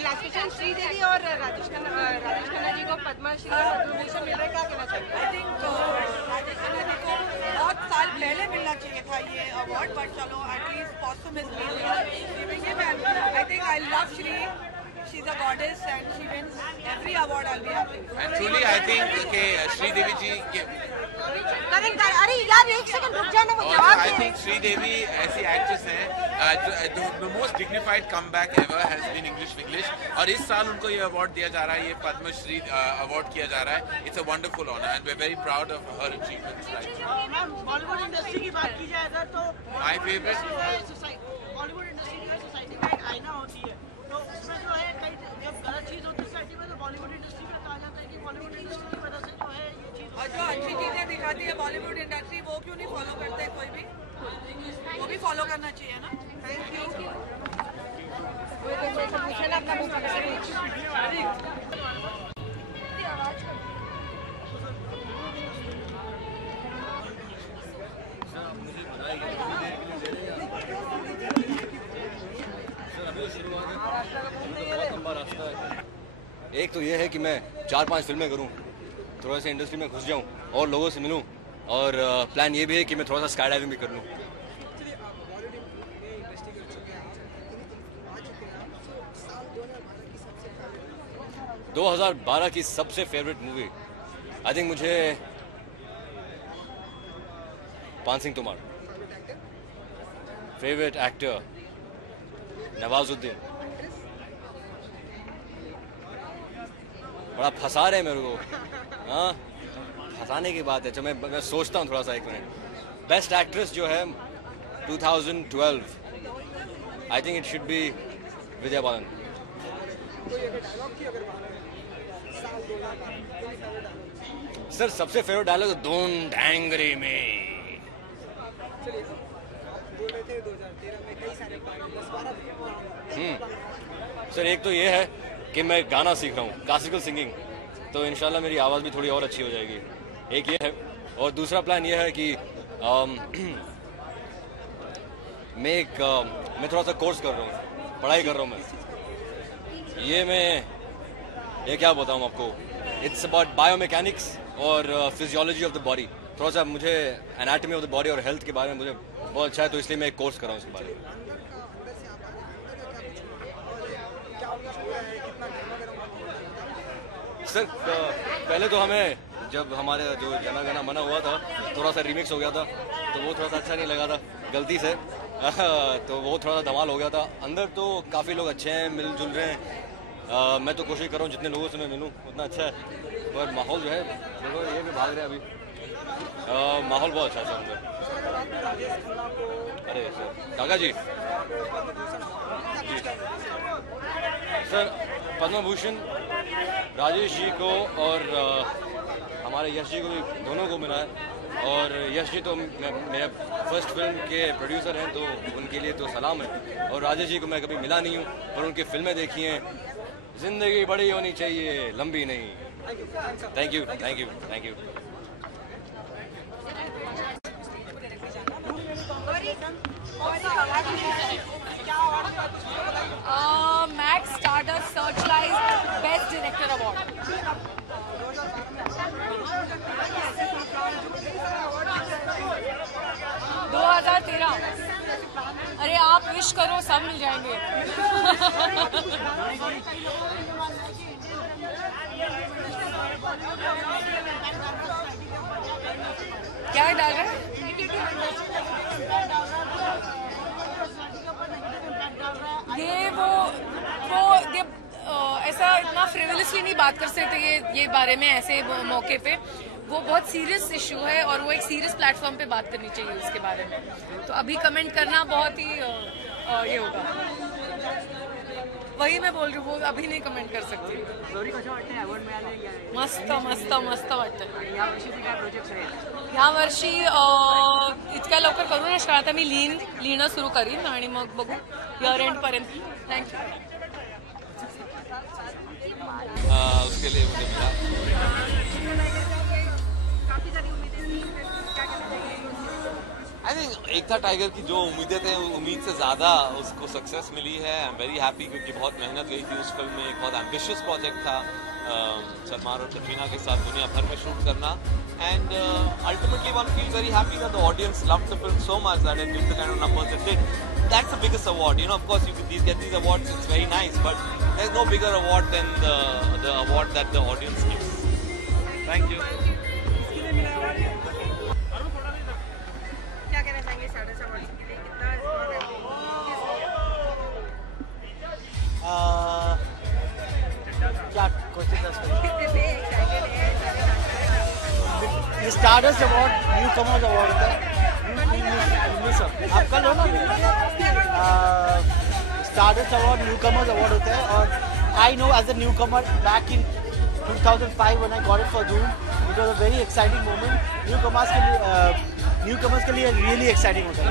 लास्ट क्वेश्चन, श्रीदेवी और राजेश खन्ना जी को पद्मश्री और पद्मभूषण मिल रहा है, क्या कहना चाहिए? आई थिंक राजेश खन्ना जी को बहुत साल पहले मिलना चाहिए था ये अवार्ड, बट चलो at least posthumously. I think I love Sri, she is a goddess and she wins every award. I will be happy and truly I think कि श्रीदेवी जी के अरे यार एक सेकंड रुक जाना, वो जवाब आई थिंक श्रीदेवी ऐसी एक्ट्रेस हैं, the most dignified comeback ever has been English और इस साल उनको ये अवार्ड दिया जा रहा है, ये पद्मश्री अवार्ड किया जा रहा है। It's a wonderful honour and we are very proud of her achievements. Ma'am Bollywood industry की बात की जाए अगर तो माय फेवरेट बॉलीवुड इंडस्ट्री जो है सोसाइटी का एक आईना होती है, तो उसमें जो है कई जब गलत चीज़ होती है सोसाइटी में तो बॉलीवुड इंडस्ट्री में कहा जाता है कि बॉलीवुड इंडस्ट्री की वजह से जो है ये चीज़, और जो अच्छी चीजें दिखाती है बॉलीवुड इंडस्ट्री वो क्यों नहीं फॉलो करते कोई भी? वो भी फॉलो करना चाहिए ना। Thank you. एक तो ये है कि मैं 4-5 फिल्में करूं थोड़ा सा इंडस्ट्री में घुस जाऊँ और लोगों से मिलूँ, और प्लान ये भी है कि मैं थोड़ा सा स्काई डाइविंग भी कर लूँ। 2012 की सबसे फेवरेट मूवी आई थिंक मुझे पान सिंह तोमर, फेवरेट एक्टर नवाजुद्दीन। बड़ा फंसा रहे मेरे को, हाँ फंसाने की बात है। चलो मैं सोचता हूँ थोड़ा सा, एक मिनट। बेस्ट एक्ट्रेस जो है 2012 I think it should be Vidya Balan. Sir सबसे favourite dialogue don't angry me. Sir एक तो ये है कि मैं गाना सीख रहा हूँ, क्लासिकल सिंगिंग, तो इंशाल्लाह मेरी आवाज़ भी थोड़ी और अच्छी हो जाएगी, एक ये है। और दूसरा प्लान ये है कि मैं थोड़ा सा कोर्स कर रहा हूँ, पढ़ाई कर रहा हूँ मैं ये क्या बताऊँ आपको, इट्स अबाउट बायोमैकेनिक्स और फिजियोलॉजी ऑफ द बॉडी। थोड़ा सा मुझे एनाटॉमी ऑफ द बॉडी और हेल्थ के बारे में मुझे बहुत अच्छा है, तो इसलिए मैं एक कोर्स कर रहा हूँ उसके बारे में। सर पहले तो हमें जब हमारे जो जना गना मना हुआ था थोड़ा सा रिमिक्स हो गया था, तो वो थोड़ा सा अच्छा नहीं लगा था गलती से, तो वो थोड़ा सा धमाल हो गया था। अंदर तो काफ़ी लोग अच्छे हैं, मिलजुल रहे हैं। मैं तो कोशिश कर रहा हूँ जितने लोगों से मैं मिलूँ उतना अच्छा है, पर माहौल जो है देखो ये भी भाग रहे हैं अभी, माहौल बहुत अच्छा है अंदर। अरे सर काका जी सर पद्म भूषण राजेश जी को और हमारे यश जी को भी दोनों को मिला है, और यश जी तो मेरे फर्स्ट फिल्म के प्रोड्यूसर हैं, तो उनके लिए तो सलाम है। और राजेश जी को मैं कभी मिला नहीं हूँ, पर उनकी फिल्में देखी हैं। जिंदगी बड़ी होनी चाहिए, लंबी नहीं। Thank you thank you thank you. Max stardust Searchlight best director award. अरे आप विश करो सब मिल जाएंगे। क्या डाल रहे हैं? ये ऐसा इतना फ्रिवलसली नहीं बात कर सकते ये बारे में ऐसे मौके पे। वो बहुत सीरियस इशू है और वो एक सीरियस प्लेटफॉर्म पे बात करनी चाहिए उसके बारे में। तो अभी कमेंट करना बहुत ही ये होगा, वही मैं बोल रही हूँ, वो अभी नहीं कमेंट कर सकती। मस्त मस्त मस्त वाटतं। ह्या वर्षी इतक्या लवकर करू ना शाळेत मी लिहिणं सुरू करीन आणि मग बघू इयर एंड पर्यंत। थँक्यू। उसके लिए मुझे मिला आई थिंक एक था टाइगर की जो उम्मीदें थे उम्मीद से ज़्यादा उसको सक्सेस मिली है। आई एम वेरी हैप्पी क्योंकि बहुत मेहनत गई थी उस फिल्म में। एक बहुत एम्बिशियस प्रोजेक्ट था सलमान और कटरीना के साथ दुनिया भर में शूट करना, and ultimately one feel very happy that the audience loved the film so much that it did the kind of numbers it did. That's the biggest award, you know. Of course, you get these awards. It's very nice, but there's no bigger award than the award that the audience gives. Thank you. क्या कहना चाहेंगे stardust awards के लिए? कितना क्या question? Stardust award newcomers award होता है। आपका जो ना Stardust award newcomers award होता है, और I know as a newcomer back in 2005 when I got it for Dhoom, it was a very exciting moment. Newcomers के लिए रियली एक्साइटिंग होता है।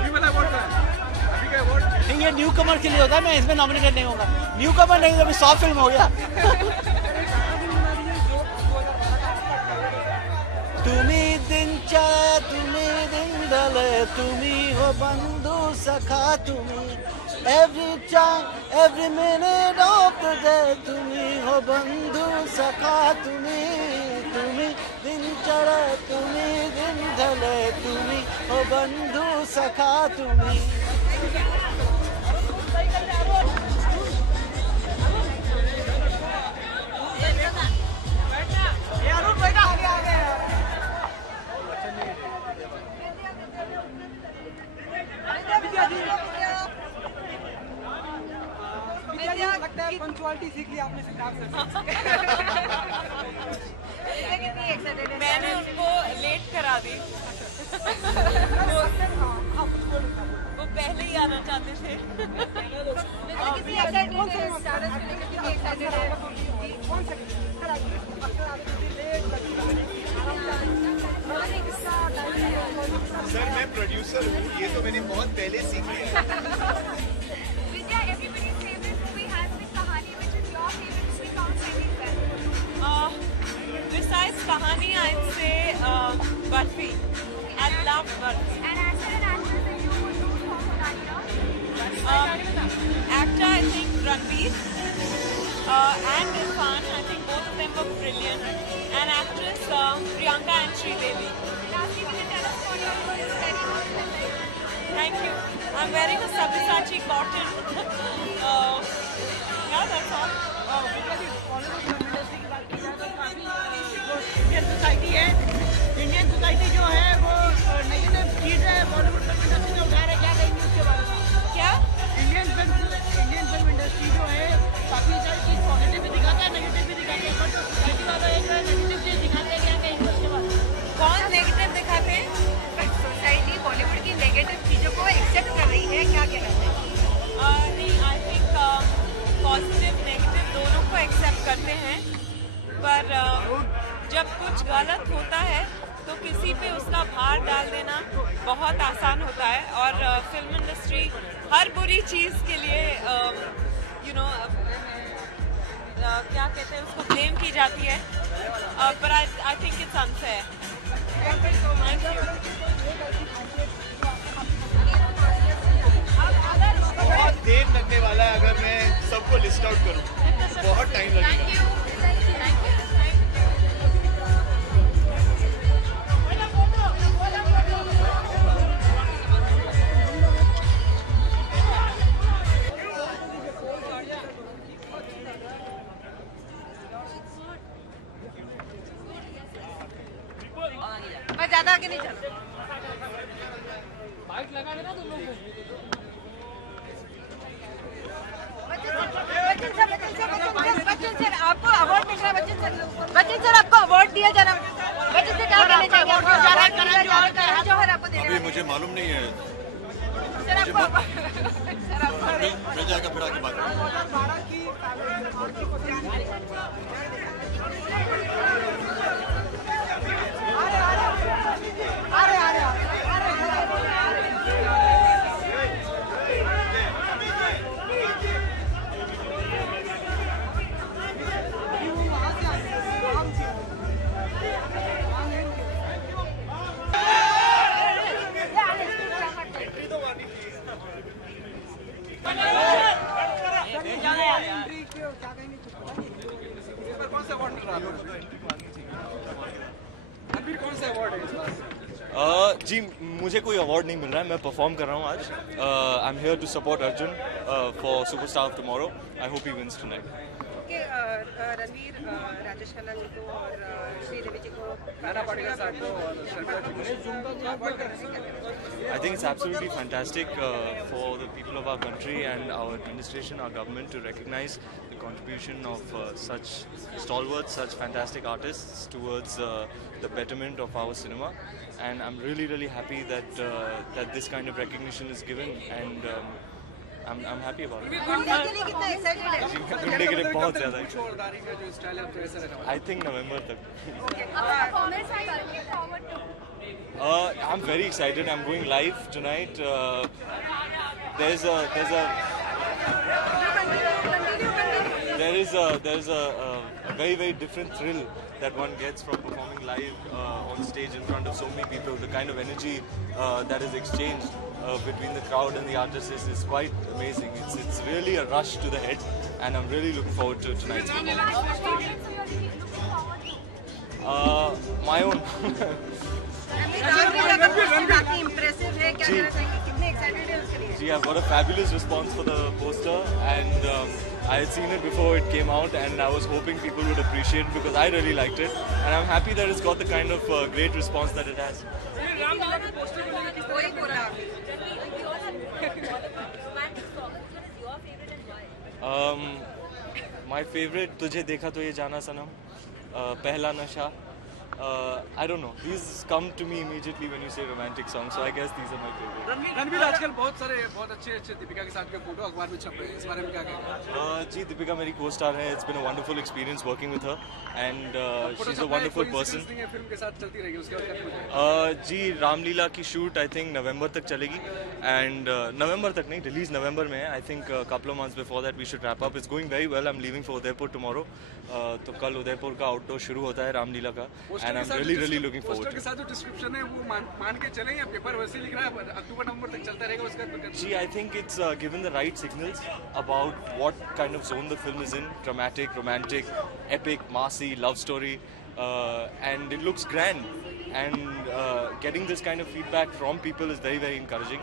नहीं, ये न्यू कमर के लिए होता है, मैं इसमें नॉमिनेटेड नहीं होगा। न्यू कमर नहीं, अभी 100 फिल्म हो गया। तुम्ही दिनच्या तुम्ही दिंडले तुम्ही हो बंधू सखा तुम्ही every time every minute of the day तुम्ही हो बंधू सखा तुम्ही चढ़े तुम्ही दिन ढले तुम्ही ओ बंधु सखा तुम्ही लगता है पंचुअलिटी सीख ली आपने सितार से। मैंने उनको लेट करा दी। वो पहले ही आना चाहते थे। सर मैं प्रोड्यूसर हूँ, ये तो मैंने बहुत पहले सीख लिया। Besides Kahani, I'd say Barfi. I love Barfi. And actor and actress that you would root for Nadia? Actor, I think Ranveer and Irfan. I think both of them were brilliant. And actress Priyanka and Sridevi. Lastly, will you tell us what your very Thank you. I'm wearing a Sabyasachi cotton. Yeah, that's all. Indian society है, Indian society जो है वो negative चीज है Bollywood film industry में उठा रहे, क्या कहेंगे उसके बारे में? क्या इंडियन फिल्म इंडस्ट्री जो है काफी सारी चीज पॉजिटिव भी दिखाता है, नेगेटिव भी दिखाता है, बट सोसाइटी वाला एक नेगेटिव चीज दिखाते हैं, क्या कहेंगे उसके बारे में? कौन नेगेटिव दिखाते हैं? सोसाइटी बॉलीवुड की नेगेटिव चीजों को एक्सेप्ट कर रही है, क्या कहना चाहिए? नहीं, आई थिंक पॉजिटिव नेगेटिव दोनों को एक्सेप्ट करते हैं, पर जब कुछ गलत होता है तो किसी पे उसका भार डाल देना बहुत आसान होता है और फिल्म इंडस्ट्री हर बुरी चीज़ के लिए क्या कहते हैं उसको ब्लेम की जाती है, पर I think it's unfair. Thank you. बहुत देर लगने वाला है अगर मैं सबको लिस्ट आउट करूँ, बहुत टाइम लगेगा। मैं ज्यादा आगे नहीं चल। बाइक लगा देना तुम लोगों को। बच्चन सर आपको अवार्ड मिल रहा है। बच्चन सर आपको अवार्ड दिया जा रहा है। बच्चन सर क्या कहना चाहेंगे? करण जौहर आपको देने अभी मुझे मालूम नहीं है सर आपको मिल जाएगा फिर आगे बात। जी मुझे कोई अवार्ड नहीं मिल रहा है, मैं परफॉर्म कर रहा हूँ आज। I am here to support Arjun for superstar of tomorrow. I hope he wins tonight. Ranveer Rajesh Khanna ji को और श्रीदेवी जी को I think it's absolutely fantastic for the people of our country and our administration, our government to recognize the contribution of such stalwarts, such fantastic artists towards the betterment of our cinema. And I'm really happy that that this kind of recognition is given, and I'm happy about it. गुंडे के लिए बहुत ज़्यादा I think November तक. I'm very excited. I'm going live tonight. There's a very different thrill that one gets from performing live on stage in front of so many people. The kind of energy that is exchanged between the crowd and the artists is quite amazing. It's really a rush to the head, and I'm really looking forward to tonight's performance. my own. काफी impressive है, क्या कहना चाहेंगे, कितने excited हैं उसके लिए? Gee, I've got a fabulous response for the poster, and I had seen it before it came out, and I was hoping people would appreciate it because I really liked it, and I'm happy that it's got the kind of great response that it has. My favorite, तुझे देखा तो ये जाना सनम, पहला नशा. I don't know. These come to me immediately when you say romantic songs, so I guess these are my favorite. Ranveer आजकल बहुत अच्छे दीपिका के साथ के फोटो अखबार में छप रहे हैं, इस बारे में क्या कहेंगे? जी, दीपिका मेरी co-star है. It's been a wonderful experience working with her, and she's a wonderful person. Film के साथ चलती रहेगी, उसके बाद क्या? जी, रामलीला की शूट I think नवंबर तक चलेगी, and नवंबर तक नहीं, रिलीज नवंबर में है. I think a couple of months before that we should wrap up. It's going very well. I'm leaving for Udaipur tomorrow. तो कल उदयपुर का आउटडोर शुरू होता है रामलीला का, and I'm really looking forward to it. Poster के साथ जो डिस्क्रिप्शन है वो मान के चलें या पेपर वैसे लिख रहा है, अक्टूबर नवंबर तक चलता रहेगा उसका? Gee, I think it's given the right signals about what kind of zone the film is in: dramatic, romantic, epic, massy, love story, and it looks grand. And getting this kind of feedback from people is very, very encouraging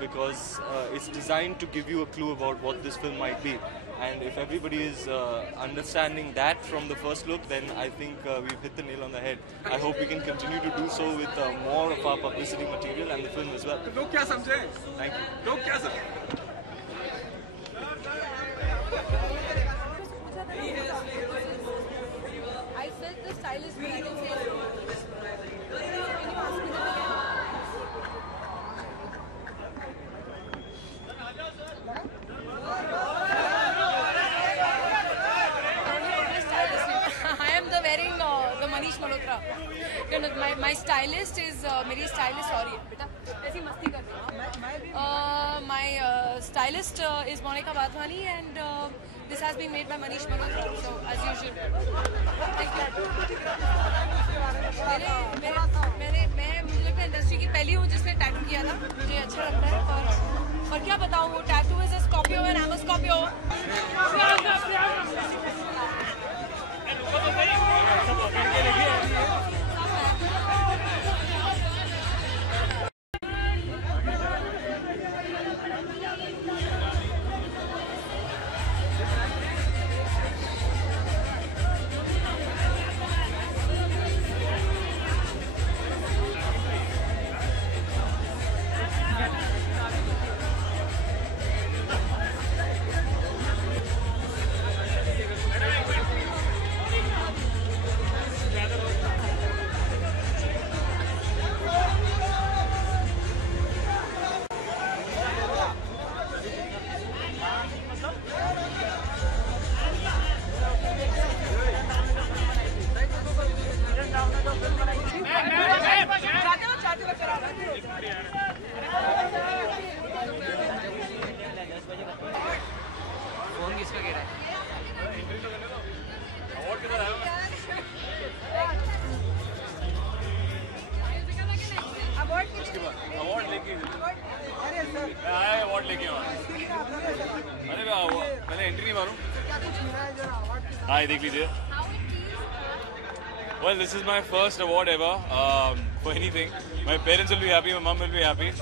because it's designed to give you a clue about what this film might be. And if everybody is understanding that from the first look, then I think we've hit the nail on the head. I hope we can continue to do so with more of our publicity material and the film as well. लोग क्या समझे? Thank you. लोग क्या समझे? I felt the stylist, but I didn't say My stylist is मेरी stylist sorry बेटा ऐसी मस्ती कर रही हूँ. My stylist is Monica Wadhwani, and this has been made by Manish Malhotra. So as usual. Thank you. मुझे लगता है इंडस्ट्री की पहली हूँ जिसने टैटू किया था. मुझे अच्छा लगता है और क्या बताऊँ, वो tattoo is a Scorpio and I'm a Scorpio. Phone किसका गिरा है? अवार्ड लेके आया, अवार्ड लेके अरे पहले एंट्री नहीं मारूं? हाँ, देख लीजिए. Well, this is my first award ever for anything. My parents will be happy, my mom will be happy,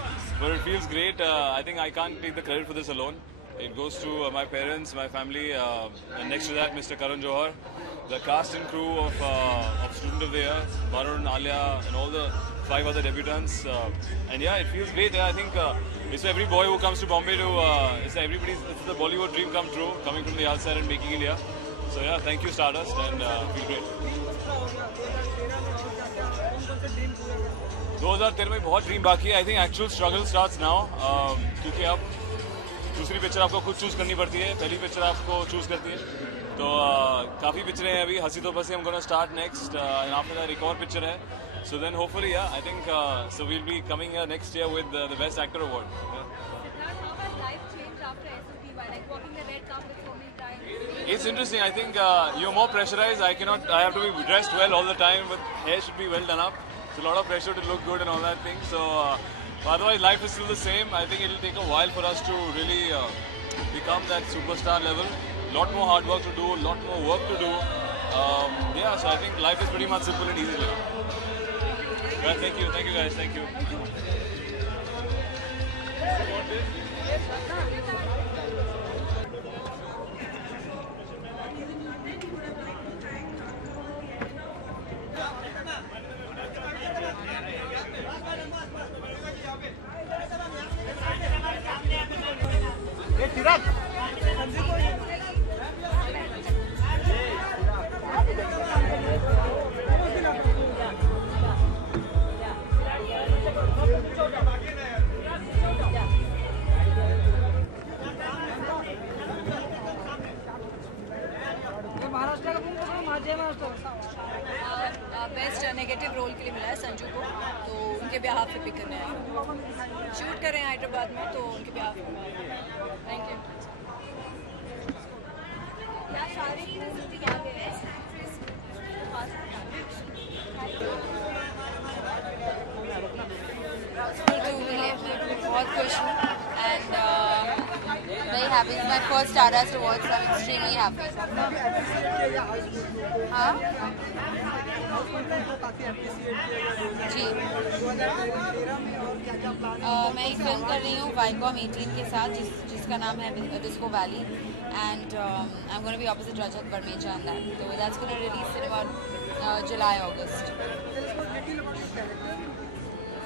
but it feels great. I think I can't take the credit for this alone. It goes to my parents, my family, and next to that, Mr. Karan Johar, the cast and crew of Student of the Year, Varun, Alia, and all the 5 other debutants. And yeah, it feels great. I think it's for every boy who comes to Bombay to, it's the Bollywood dream come true, coming from the outside and making India. So yeah, thank you Stardust, and feel great. 2013 में बहुत dream बाकी है. I think actual struggle starts now, क्योंकि अब दूसरी picture आपको खुद choose करनी पड़ती है, पहली पिक्चर आपको चूज करती है. तो काफ़ी पिक्चरें हैं अभी. हंसी तो फंसी हम gonna start next, after that एक और पिक्चर है. सो देन होपफुली या I think so we'll be coming next year with the best actor award. It's interesting. I think you're more pressurized. I have to be dressed well all the time, but hair should be well done up. It's a lot of pressure to look good and all that thing. So, otherwise life is still the same. I think it'll take a while for us to really become that superstar level. Lot more hard work to do, lot more work to do. Yeah, so I think life is pretty much simple and easy living. Well, thank you guys, thank you. Best negative role के लिए मिला है संजू को, तो उनके behalf पे pick करने आए। शूट कर रहे हैं हैदराबाद में, तो उनके बिहाफ पे। Thank you. बहुत खुश हूँ and very happy. It's my first Stardust Award, so I'm extremely happy. हाँ? जी। मैं एक फिल्म कर रही हूँ वाइकॉम 18 के साथ, जिसका नाम है disco valley, and I'm going to be opposite Rajat Barmecha on that. So that's going to release in about July, August.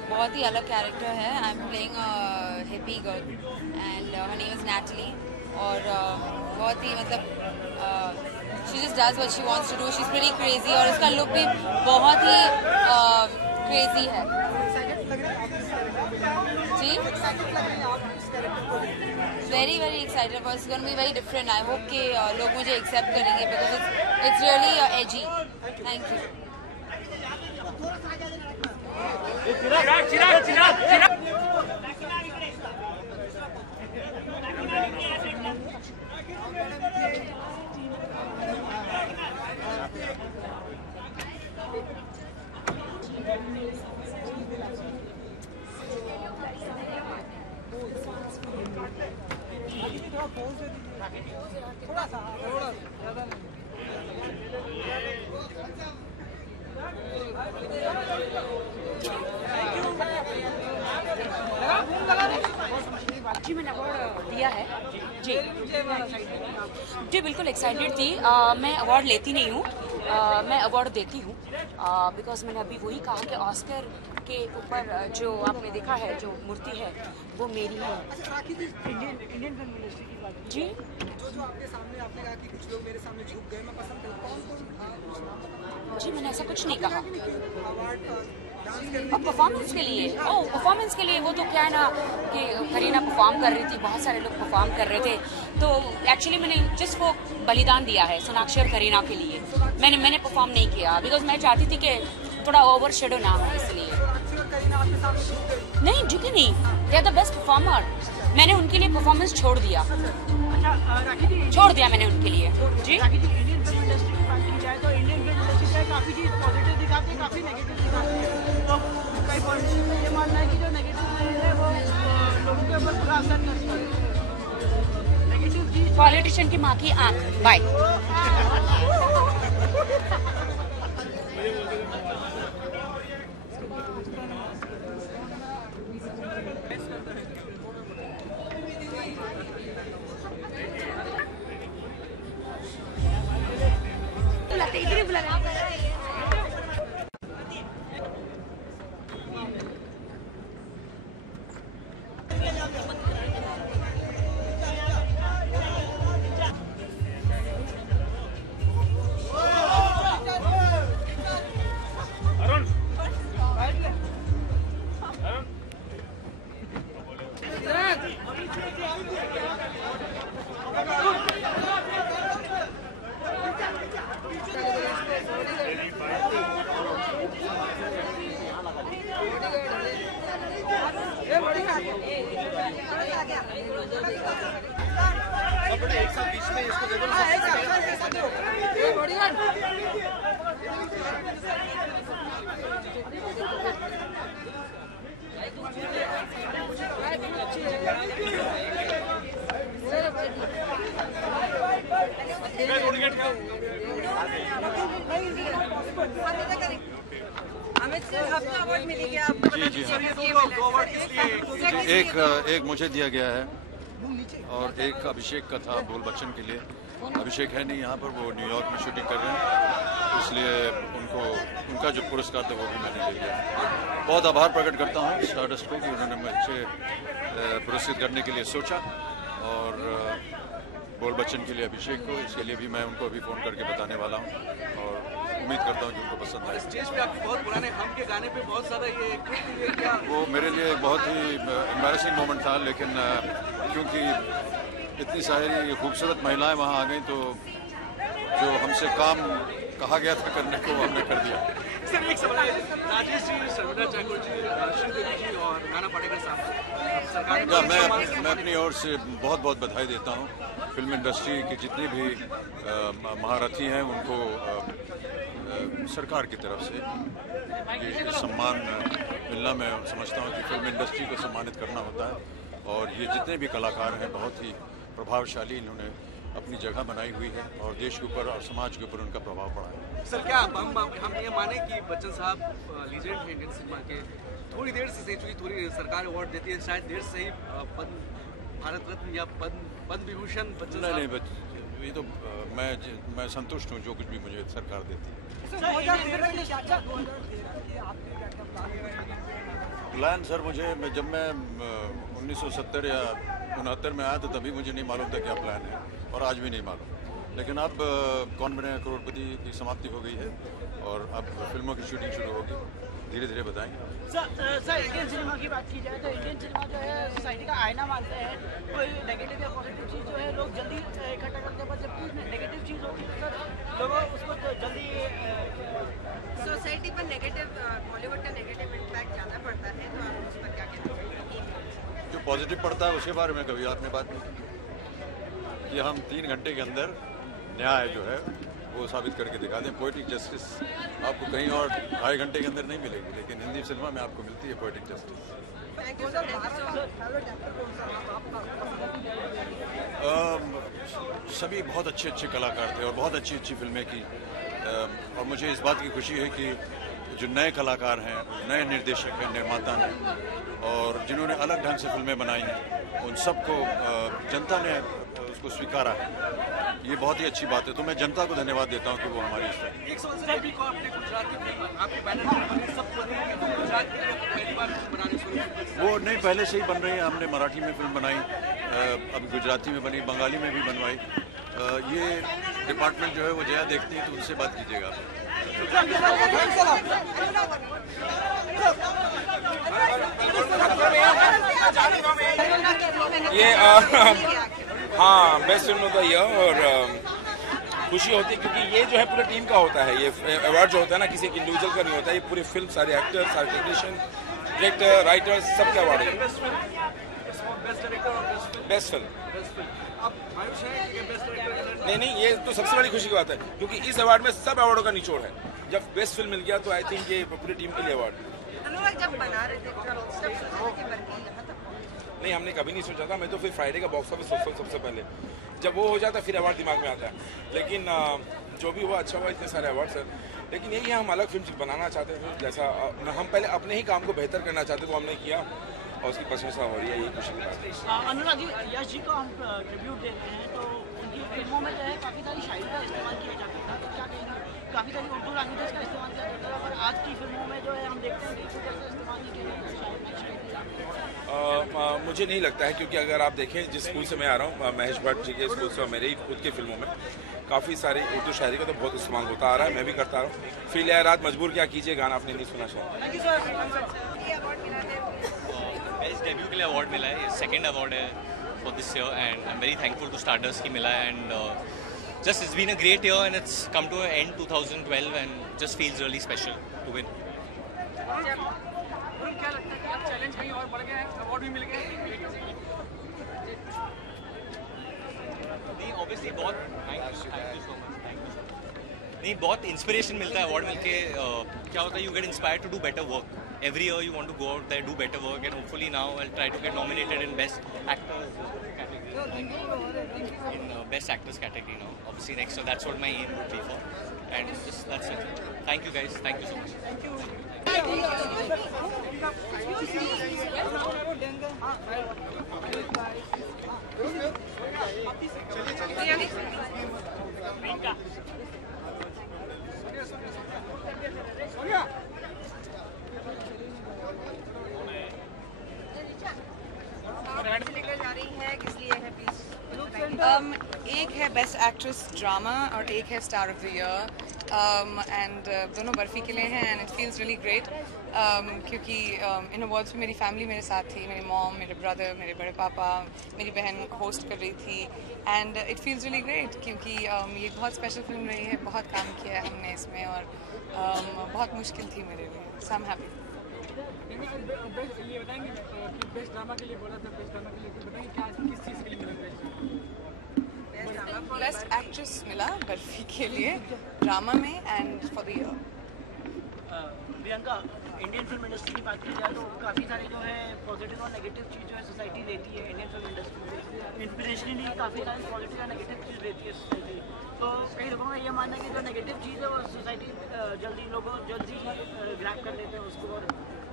बहुत ही अलग कैरेक्टर है. I am playing hippie girl and her name is Natalie, और बहुत ही मतलब she just does what she wants to do. She is pretty crazy और उसका look भी बहुत ही क्रेजी है. जी, very very excited. But it's gonna be very different. I hope कि लोग मुझे एक्सेप्ट करेंगे because it's really edgy. Thank you. थोड़ा सा ज़्यादा नहीं. जी मैंने अवार्ड दिया है. जी जी बिल्कुल एक्साइटेड थी. मैं अवार्ड लेती नहीं हूँ, मैं अवार्ड देती हूँ बिकॉज मैंने अभी वही कहा कि ऑस्कर के ऊपर जो आपने देखा है जो मूर्ति है वो मेरी है. इंडियन फिल्म इंडस्ट्री की बात जी, जो आपके सामने आपने कहा कि कुछ लोग मेरे सामने झुक गए, मैं पसंद करता हूँ. जी मैंने ऐसा कुछ नहीं कहा. और परफॉर्मेंस के लिए, परफॉर्मेंस के लिए वो तो क्या है ना कि करीना परफॉर्म कर रही थी, बहुत सारे लोग परफॉर्म कर रहे थे, तो एक्चुअली मैंने जस्ट वो बलिदान दिया है सोनाक्षी और करीना के लिए. मैंने परफॉर्म नहीं किया बिकॉज मैं चाहती थी कि थोड़ा ओवर शेडो ना हो, इसलिए. नहीं झुकी नहीं, they are the best performer. मैंने उनके लिए परफॉर्मेंस छोड़ दिया मैंने उनके लिए. जी तो इंडियन फिल्म इंडस्ट्री से काफ़ी चीज़ पॉजिटिव दिखाते हैं, काफ़ी नेगेटिव दिखाते हैं. तो कई पॉलिटिशियन का ये मानना है कि जो नेगेटिव है वो लोगों के ऊपर बुरा असर करता है. नेगेटिव चीज़ पॉलिटिशियन की माँ की आँख. बाय. इधर ही बुला रहे हैं. Sir, चाहिए कि आपको जी जी हाँ। एक मुझे दिया गया है और एक अभिषेक का था बोल बच्चन के लिए। अभिषेक है नहीं यहाँ पर, वो न्यूयॉर्क में शूटिंग कर रहे हैं, इसलिए उनका जो पुरस्कार था वो भी मैंने ले लिया। बहुत आभार प्रकट करता हूँ स्टारडस्ट को कि उन्होंने मुझे पुरस्कृत करने के लिए सोचा, और बोल बच्चन के लिए अभिषेक को, इसके लिए भी मैं उनको अभी फ़ोन करके बताने वाला हूँ और उम्मीद करता हूँ कि उनको पसंद आए। स्टेज पे आपके बहुत पुराने हम के गाने पे बहुत सारा ये क्या वो मेरे लिए एक बहुत ही एम्बैरेसिंग मोमेंट था, लेकिन क्योंकि इतनी सारी खूबसूरत महिलाएं वहाँ आ गई तो जो हमसे काम कहा गया था करने को हमने कर दिया। सर एक सवाल, राजेश जी, शर्मिला ठाकुर जी, श्रीदेवी जी और नाना पाटेकर साहब, मैं अपनी ओर से बहुत बहुत बधाई देता हूँ। फिल्म इंडस्ट्री के जितने भी महारथी हैं उनको सरकार की तरफ से ये सम्मान मिलना, मैं समझता हूँ कि फिल्म इंडस्ट्री को सम्मानित करना होता है, और ये जितने भी कलाकार हैं बहुत ही प्रभावशाली, इन्होंने अपनी जगह बनाई हुई है और देश के ऊपर और समाज के ऊपर उनका प्रभाव पड़ा है। सर क्या हम ये माने कि बच्चन साहब लीजेंड हैं इंडियन सिनेमा के, थोड़ी देर से सेंचुरी, थोड़ी सरकार अवार्ड देती है, शायद देर से ही भारत रत्न या पद्म विभूषण बच्चन साहब? नहीं, ये तो मैं संतुष्ट हूँ जो कुछ भी मुझे सरकार देती है। प्लान सर मुझे जब मैं 1970 या 69 में आया तो तभी मुझे नहीं मालूम था क्या प्लान है, और आज भी नहीं मालूम। लेकिन अब कौन बनेगा करोड़पति की समाप्ति हो गई है और अब फिल्मों की शूटिंग शुरू होगी, धीरे धीरे बताएंगे। सर इंडियन सिनेमा की बात की जाए तो इंडियन सिनेमा जो है सोसाइटी का आईना मानते हैं। कोई नेगेटिव या पॉजिटिव चीज़ जो है लोग जल्दी इकट्ठा करते हैं, पर जबकि उसमें नेगेटिव चीज़ होती है सर लोगों उसको तो जल्दी सोसाइटी पर नेगेटिव, बॉलीवुड का नेगेटिव इम्पैक्ट ज़्यादा पड़ता है, तो आप उस पर क्या कहते हैं? जो पॉजिटिव पड़ता है उसके बारे में कभी आपने बात नहीं की कि हम 3 घंटे के अंदर न्याय जो है वो साबित करके दिखा दें। पोएटिक जस्टिस आपको कहीं और 2.5 घंटे के अंदर नहीं मिलेगी, लेकिन हिंदी सिनेमा में आपको मिलती है पोएटिक जस्टिस। सभी बहुत अच्छे अच्छे कलाकार थे और बहुत अच्छी अच्छी फिल्में की, और मुझे इस बात की खुशी है कि जो नए कलाकार हैं, नए निर्देशक हैं, निर्माता हैं, और जिन्होंने अलग ढंग से फिल्में बनाई हैं, उन सबको जनता ने उसको स्वीकारा है। ये बहुत ही अच्छी बात है, तो मैं जनता को धन्यवाद देता हूँ कि वो हमारी इस तरह। वो नहीं, पहले से ही बन रही है। हमने मराठी में फिल्म बनाई, अभी गुजराती में बनी, बंगाली में भी बनवाई। ये डिपार्टमेंट जो है वो जया देखती है, तो उनसे बात कीजिएगा। ये हाँ best film of the year, और खुशी होती है क्योंकि ये जो है पूरी टीम का होता है। ये अवार्ड जो होता है ना किसी एक इंडिविजुअल का नहीं होता, ये पूरी फिल्म, सारे एक्टर, सारे टेक्नीशियन, डायरेक्टर, राइटर, सबके अवार्ड है। बेस्ट फिल्म नहीं, ये तो सबसे बड़ी खुशी की बात है क्योंकि इस अवार्ड में सब अवार्डों का निचोड़ है। जब बेस्ट फिल्म मिल गया तो आई थिंक ये पूरी टीम के लिए अवार्ड। जब बना रहे थे नहीं, हमने कभी नहीं सोचा था। मैं तो फिर फ्राइडे का बॉक्स ऑफिस सोचता हूँ सबसे पहले, जब वो हो जाता फिर अवार्ड दिमाग में आता है। लेकिन जो भी हुआ अच्छा हुआ, इतने सारे अवार्ड सर। लेकिन यही है, हम अलग फिल्म बनाना चाहते थे, जैसा हम पहले अपने ही काम को बेहतर करना चाहते थे, वो हमने किया और उसकी प्रशंसा हो रही है, यही खुशी की बात है। अनुराग जी, यश जी को हम ट्रिब्यूट देते हैं तो उनकी फिल्मों में जो है काफ़ी सारी शायरी का इस्तेमाल किया जाता था, तो क्या कहेंगे? काफ़ी सारी उर्दू लैंग्वेज का इस्तेमाल किया जाता था, और आज की फिल्मों में जो है हम देखते हैं कि इस्तेमाल नहीं किया जाता। मुझे नहीं लगता है, क्योंकि अगर आप देखें जिस स्कूल से मैं आ रहा हूँ, महेश भट्ट जी के स्कूल से, और मेरे ही खुद की फिल्मों में काफ़ी सारी उर्दू शायरी का तो बहुत इस्तेमाल होता आ रहा है, मैं भी करता रहा हूँ। फिर या रात मजबूर क्या कीजिए गाना आपने नहीं सुना शायद। बेस्ट डेब्यू के लिए अवार्ड मिला है, ये सेकंड अवार्ड है for this year, and I am very thankful to Stardust की मिला है, and just it's been a great year and it's come to an end 2012 and just feels really special to win. क्या लगता है कि आप challenge कहीं और बढ़ गए हैं, अवार्ड भी मिल गए हैं? नहीं, ऑब्वियसली बहुत thank you so much, thank you. नहीं, बहुत इंस्पिरेशन मिलता है अवार्ड मिलके। क्या होता है, you get inspired to do better work every year you want to go out there, do better work, and hopefully now I'll try to get nominated in Best Actors category, in Best Actors category now. Obviously next year, that's what my aim would be for. And just, that's it. Thank you guys. Thank you so much. लेकर जा रही है, किस लिए है please? एक है best actress drama और एक है star of the year, and दोनों बर्फी के लिए हैं, and it feels really great क्योंकि इन अवार्ड्स में मेरी फैमिली मेरे साथ थी, मेरी मॉम, मेरे ब्रदर, मेरे बड़े पापा, मेरी बहन होस्ट कर रही थी, and it feels really great क्योंकि ये बहुत स्पेशल फिल्म रही है, बहुत काम किया है हमने इसमें और बहुत मुश्किल थी मेरे लिए, सो आई एम हैप्पी। ये बताएंगे कि बेस्ट ड्रामा के लिए बोला था, बेस्ट ड्रामा के लिए बताएंगे क्या किस चीज़ के लिए मिला? बेस्ट एक्ट्रेस मिला बर्फी के लिए ड्रामा में and for the year. Priyanka, Indian film industry की बात की जाए तो काफ़ी सारे जो है पॉजिटिव और नेगेटिव चीज़ जो है सोसाइटी देती है इंडियन फिल्म इंडस्ट्री में, इंस्पिरेशनली काफ़ी सारी पॉजिटिव और नेगेटिव चीज़ देती है सोसाइटी। तो कई लोगों का ये मानना है कि जो नेगेटिव चीज़ है वो सोसाइटी जल्दी ग्रैब कर लेते हैं उसको, और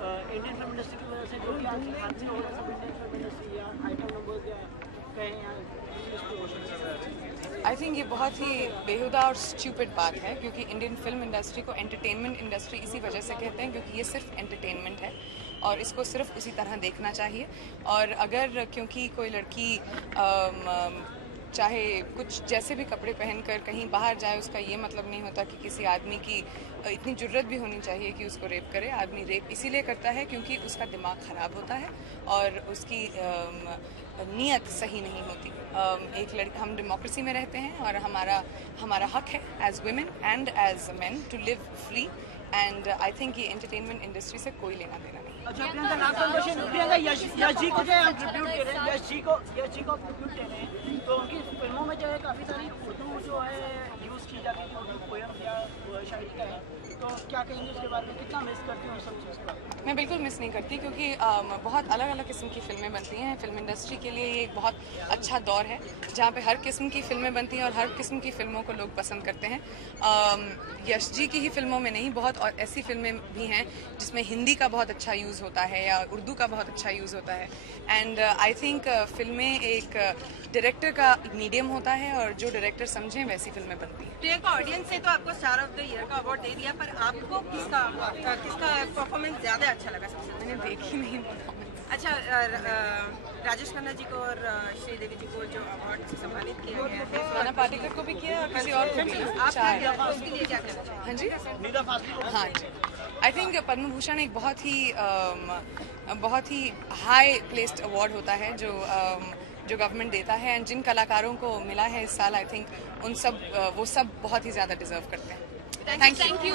इंडियन फिल्म इंडस्ट्री की वजह से जो भी आज हादसे हो रहे हैं सब इंडियन फिल्म इंडस्ट्री या आइटम नंबर या कहें या आई थिंक ये बहुत ही बेहुदा और स्टूपिड बात है क्योंकि इंडियन फिल्म इंडस्ट्री को एंटरटेनमेंट इंडस्ट्री इसी वजह से कहते हैं क्योंकि ये सिर्फ एंटरटेनमेंट है और इसको सिर्फ उसी तरह देखना चाहिए। और अगर क्योंकि कोई लड़की चाहे कुछ जैसे भी कपड़े पहनकर कहीं बाहर जाए उसका ये मतलब नहीं होता कि किसी आदमी की इतनी जुर्रत भी होनी चाहिए कि उसको रेप करे। आदमी रेप इसीलिए करता है क्योंकि उसका दिमाग ख़राब होता है और उसकी नीयत सही नहीं होती। एक लड़का, हम डेमोक्रेसी में रहते हैं और हमारा हक है as women and as men to live free, and I think ये एंटरटेनमेंट इंडस्ट्री से कोई लेना देना नहीं। अच्छा प्रियंका, लास्ट क्वेश्चन, प्रियंका यश जी को जो है हम ट्रिब्यूट दे रहे हैं, यश जी को ट्रिब्यूट दे रहे हैं, तो उनकी फिल्मों में जो है काफ़ी सारी उर्दू जो है यूज़ की जाती है, उर्दू पोएम या शायरी का है, तो क्या कहेंगे उसके बारे में, कितना मिस करती हूँ सब चीज़ को? मैं बिल्कुल मिस नहीं करती क्योंकि बहुत अलग अलग किस्म की फ़िल्में बनती हैं। फिल्म इंडस्ट्री के लिए ये एक बहुत अच्छा दौर है जहाँ पे हर किस्म की फ़िल्में बनती हैं और हर किस्म की फ़िल्मों को लोग पसंद करते हैं। यश जी की ही फिल्मों में नहीं, बहुत और ऐसी फिल्में भी हैं जिसमें हिंदी का बहुत अच्छा यूज़ होता है या उर्दू का बहुत अच्छा यूज़ होता है, एंड आई थिंक फिल्में एक डायरेक्टर का मीडियम होता है और जो डायरेक्टर समझें वैसी फिल्में बनती हैं। प्रियंका, ऑडियंस से तो आपको स्टार ऑफ द ईयर का अवार्ड दे दिया, पर आपको किसका परफॉर्मेंस ज़्यादा अच्छा लगा? सबसे मैंने देखी नहीं परफॉर्मेंस। अच्छा, राजेश खन्ना जी को और श्रीदेवी जी को जो अवार्ड सम्मानित किया गया है, नाना पाटेकर को भी किया और किसी और को भी, उसके लिए क्या कहना चाहिए? हाँ जी, हाँ जी, आई थिंक पद्म भूषण एक बहुत ही हाई प्लेस्ड अवार्ड होता है जो गवर्नमेंट देता है, एंड जिन कलाकारों को मिला है इस साल आई थिंक वो सब बहुत ही ज़्यादा डिजर्व करते हैं। Thank you.